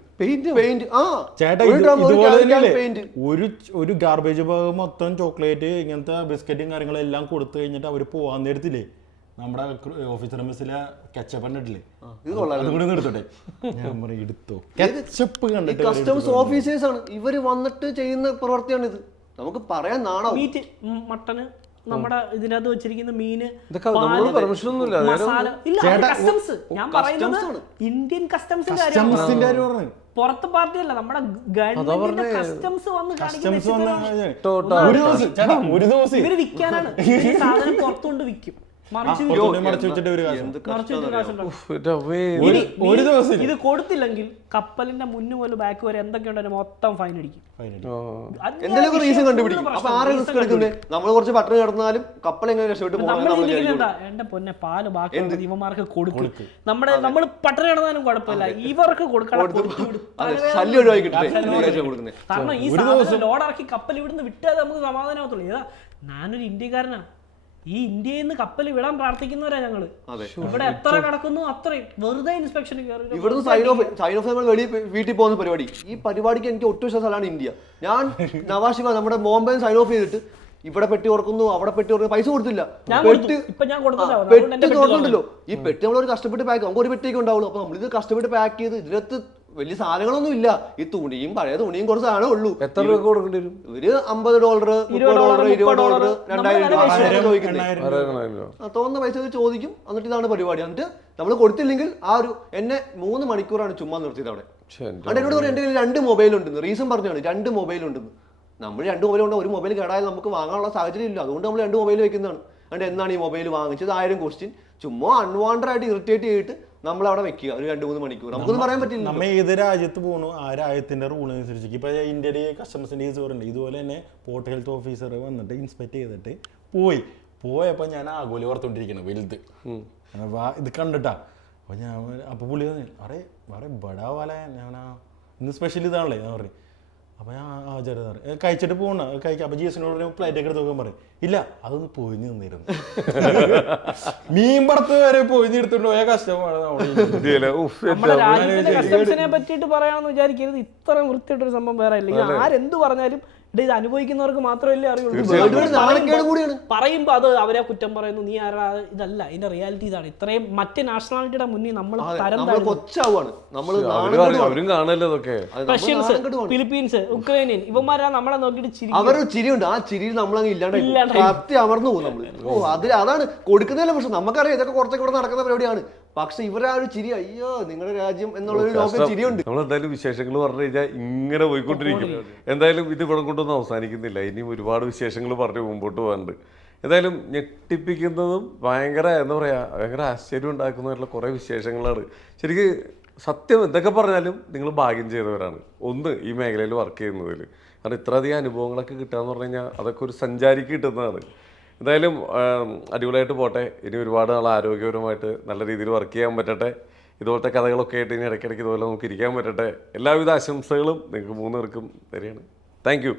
ഒരു ഗാർബേജ് ബാഗ് മൊത്തം ചോക്ലേറ്റ് ഇങ്ങനത്തെ ബിസ്ക്കറ്റും കാര്യങ്ങളും എല്ലാം കൊടുത്തു കഴിഞ്ഞിട്ട് അവര് പോവാൻ നേരത്തില്ലേ നമ്മുടെ ഓഫീസർ മെസ്സിലെ കെച്ചപ്പ് ഇട്ടില്ലേ, അതുകൂടി എടുത്തോട്ടെ. ഞാൻ പറയും എടുത്തോ, കെച്ചപ്പ് കണ്ടിട്ട്. കസ്റ്റംസ് ഓഫീസേഴ്സ് ആണ് ഇവര് വന്നിട്ട് ചെയ്യുന്ന പ്രവൃത്തിയാണ് ഇത്. നമുക്ക് പറയാൻ നാണോ. മീറ്റ്, മട്ടന്, നമ്മുടെ ഇതിനകത്ത് വെച്ചിരിക്കുന്ന മീന്, മസാല, കസ്റ്റംസ്. ഞാൻ പറയുന്നത് ഇന്ത്യൻ കസ്റ്റംസിന്റെ കാര്യം, പുറത്ത് പാർട്ടിയല്ല, നമ്മുടെ ഗവൺമെന്റിന്റെ കസ്റ്റംസ് വന്ന് ഒരു ദിവസം ഇവര് വിൽക്കാനാണ് ഈ സാധനം പുറത്തുകൊണ്ട് വിൽക്കും. ഇത് കൊടുത്തില്ലെങ്കിൽ കപ്പലിന്റെ മുന്നു മുതൽ ബാക്ക് വരെ എന്തൊക്കെയുണ്ട് മൊത്തം ഫൈൻ അടിക്കും. എന്തെങ്കിലും റീസൺ കണ്ടുപിടിക്കും. അപ്പൊ ആരെ റിസ്ക് എടുക്കുന്നത്? നമ്മൾ കുറച്ച് പട്ടണം കിടന്നാലും കപ്പൽ എങ്ങനെ രക്ഷപ്പെട്ടു പോകും? എന്റെ പൊന്നെ പാല് ബാക്കി ഇവന്മാർക്ക് കൊടുക്കും. നമ്മൾ പട്ടണം കിടന്നാലും കുഴപ്പമില്ല, ഇവർക്ക് കൊടുക്കണം. ശല്യം ഒഴിവാക്കിട്ട് കാരണം ഈ സാധനം ലോഡിറക്കി കപ്പൽ ഇവിടുന്ന് വിട്ടാൽ നമുക്ക് സമാധാനമാകത്തുള്ളൂ. ഏതാ, ഞാനൊരു ഇന്ത്യക്കാരനാ, ഈ ഇന്ത്യയിൽ നിന്ന് കപ്പൽ വിടാൻ പ്രാർത്ഥിക്കുന്നവരാ ഞങ്ങള്. ഇവിടെ എത്ര കിടക്കുന്നു അത്രയും വെറുതെ ഇൻസ്പെക്ഷൻ ഇവിടുന്ന് സൈൻ ഓഫ് നമ്മൾ വീട്ടിൽ പോകുന്ന പരിപാടി. ഈ പരിപാടിക്ക് എനിക്ക് ഒട്ടും ഇഷ്ട സ്ഥലമാണ് ഇന്ത്യ. ഞാൻ നവാഷിക നമ്മുടെ ബോംബെ സൈൻ ഓഫ് ചെയ്തിട്ട് ഇവിടെ പെട്ടി ഓർക്കുന്നു, അവിടെ പെട്ടി ഓർക്കുന്നു, പൈസ കൊടുത്തില്ല. പെട്ടി തുറന്നുണ്ടല്ലോ, ഈ പെട്ടി നമ്മളൊരു കഷ്ടപ്പെട്ട് പാക്ക്, നമുക്ക് ഒരു പെട്ടിയൊക്കെ ഉണ്ടാവുള്ളൂ. അപ്പൊ നമ്മളിത് കഷ്ടപ്പെട്ട് പാക്ക് ചെയ്ത് ഇതിനകത്ത് വലിയ സാധനങ്ങളൊന്നും ഇല്ല. ഈ തുണിയും പഴയ തുണിയും കുറച്ച് സാധനമേ ഉള്ളൂ. എത്ര രൂപ കൊടുക്കേണ്ടി വരും? ഒരു $50, $30, $20, $2000 ചോദിക്കുന്നത്. തോന്നുന്ന പൈസ ചോദിക്കും. എന്നിട്ട് ഇതാണ് പരിപാടി. എന്നിട്ട് നമ്മൾ കൊടുത്തില്ലെങ്കിൽ ആ ഒരു എന്നെ 3 മണിക്കൂറാണ് ചുമ്മാ നിർത്തിയത് അവിടെ. എന്നിട്ട് എന്നോട് പറയും എന്റെ കയ്യിൽ 2 മൊബൈൽ ഉണ്ടെന്ന്. റീസൺ പറഞ്ഞാണ് 2 മൊബൈൽ ഉണ്ടെന്ന്. നമ്മൾ 2 മൊബൈൽ ഉണ്ട്, ഒരു മൊബൈൽ കേടായാലും നമുക്ക് വാങ്ങാനുള്ള സാഹചര്യം ഇല്ല. അതുകൊണ്ട് നമ്മൾ 2 മൊബൈൽ വെക്കുന്നതാണ്. എന്നിട്ട് എന്നാണ് ഈ മൊബൈൽ വാങ്ങിച്ചത് 1000 ക്വസ്റ്റ്യൻ ചുമ്മാ അൺവാണ്ടഡ് ആയിട്ട് ഇറിറ്റേറ്റ് ചെയ്തിട്ട് നമ്മൾ അവിടെ വെക്കുക ഒരു 2-3 മണിക്കൂർ. നമുക്കൊന്നും പറയാൻ പറ്റില്ല. നമ്മൾ ഏത് രാജ്യത്ത് പോകണു ആ രാജ്യത്തിന്റെ റൂൾ അനുസരിച്ച്. ഇപ്പൊ ഇന്ത്യയുടെ കസ്റ്റംസിന്റെ കേസ് പറയുന്നുണ്ട്. ഇതുപോലെ തന്നെ പോർട്ട് ഹെൽത്ത് ഓഫീസർ വന്നിട്ട് ഇൻസ്പെക്ട് ചെയ്തിട്ട് പോയപ്പോ ഞാൻ ആഗോലി ഓർത്തോണ്ടിരിക്കണം വലുത് ഇത് കണ്ടിട്ടാ. അപ്പൊ ഞാൻ അപ്പൊ പുള്ളി അറേ വേറെ ബടാ പോലെ ഞാൻ ഇന്ന് സ്പെഷ്യൽ ഇതാണല്ലേ ഞാൻ പറയും. അപ്പൊ ഞാൻ ചെറുതാറ് കഴിച്ചിട്ട് പോകണ കഴിക്കാം. അപ്പൊ ജിഎസിനോട് പ്ലേറ്റ് ഒക്കെ എടുത്ത് നോക്കാൻ പറയും. ഇല്ല അതൊന്ന് പൊയിഞ്ഞ് നിന്നിരുന്നു. മീൻ പുറത്ത് വരെ പൊയിഞ്ഞ് എടുത്തോണ്ട് പോയ കസ്റ്റമാണ്. കസ്റ്റംസിനെ പറ്റിയിട്ട് പറയാമെന്ന് വിചാരിക്കരുത്. ഇത്ര വൃത്തിയായിട്ടൊരു സംഭവം വേറെ ഇല്ല. ആരെന്ത് പറഞ്ഞാലും ഇത് അനുഭവിക്കുന്നവർക്ക് മാത്രമല്ലേ അറിയുള്ളൂ. വേൾഡ് നാണക്കേട് കൂടിയാണ്. പറയുമ്പോ അത് അവരെ കുറ്റം പറയുന്നു, നീ ആരാ, ഇതല്ല ഇതിന്റെ റിയാലിറ്റി ഇതാണ്. ഇത്രയും മറ്റ് നാഷണാലിറ്റിയുടെ മുന്നിൽ നമ്മൾ തരം നമ്മള് കൊച്ചാവാണ്, നമ്മള് അവരും കാണല്ലോ ഇതൊക്കെ. റഷ്യൻസ്, ഫിലിപ്പീൻസ്, ഉക്രൈനിയൻ, ഇവന്മാരാ നമ്മളെ നോക്കിയിട്ട് ചിരിക്കും. അവരൊരു ചിരിയുണ്ട്, ആ ചിരിയിൽ നമ്മളങ്ങ് ഇല്ലാണ്ടായി കത്തി അമർന്നു പോകും നമ്മള്. അതാണ് കൊടുക്കുന്നതല്ല പ്രശ്നം. നമുക്കറിയാം ഇതൊക്കെ കുറച്ചൊക്കെ ഇവിടെ നടക്കുന്ന പരിപാടിയാണ്. പക്ഷെ ഇവരെ ആ ഒരു ചിരി, അയ്യോ നിങ്ങളുടെ രാജ്യം എന്നുള്ളൊരു ലോകം ചിരിയുണ്ട്. നമ്മൾ എന്തായാലും വിശേഷങ്ങൾ പറഞ്ഞു കഴിഞ്ഞാൽ ഇങ്ങനെ പോയിക്കൊണ്ടിരിക്കും. എന്തായാലും ഇത് ഇവിടെ കൊണ്ടൊന്നും അവസാനിക്കുന്നില്ല. ഇനിയും ഒരുപാട് വിശേഷങ്ങൾ പറഞ്ഞ് മുമ്പോട്ട് പോകാനുണ്ട്. എന്തായാലും ഞെട്ടിപ്പിക്കുന്നതും ഭയങ്കര എന്താ പറയുക, ഭയങ്കര ആശ്ചര്യം ഉണ്ടാക്കുന്നതായിട്ടുള്ള കുറേ വിശേഷങ്ങളാണ്. ശരിക്കും സത്യം എന്തൊക്കെ പറഞ്ഞാലും നിങ്ങൾ ഭാഗ്യം ചെയ്തവരാണ് ഒന്ന് ഈ മേഖലയിൽ വർക്ക് ചെയ്യുന്നതിൽ. കാരണം ഇത്രയധികം അനുഭവങ്ങളൊക്കെ കിട്ടുക എന്ന് പറഞ്ഞു കഴിഞ്ഞാൽ അതൊക്കെ ഒരു സഞ്ചാരിക്ക് കിട്ടുന്നതാണ്. എന്തായാലും അടിപൊളിയായിട്ട് പോട്ടെ. ഇനി ഒരുപാട് നാൾ ആരോഗ്യപരമായിട്ട് നല്ല രീതിയിൽ വർക്ക് ചെയ്യാൻ പറ്റട്ടെ. ഇതുപോലത്തെ കഥകളൊക്കെ ആയിട്ട് ഇനി ഇടയ്ക്കിടയ്ക്ക് ഇതുപോലെ നമുക്ക് ഇരിക്കാൻ പറ്റട്ടെ. എല്ലാവിധ ആശംസകളും നിങ്ങൾക്ക് 3 പേർക്കും തരികയാണ്. Thank you.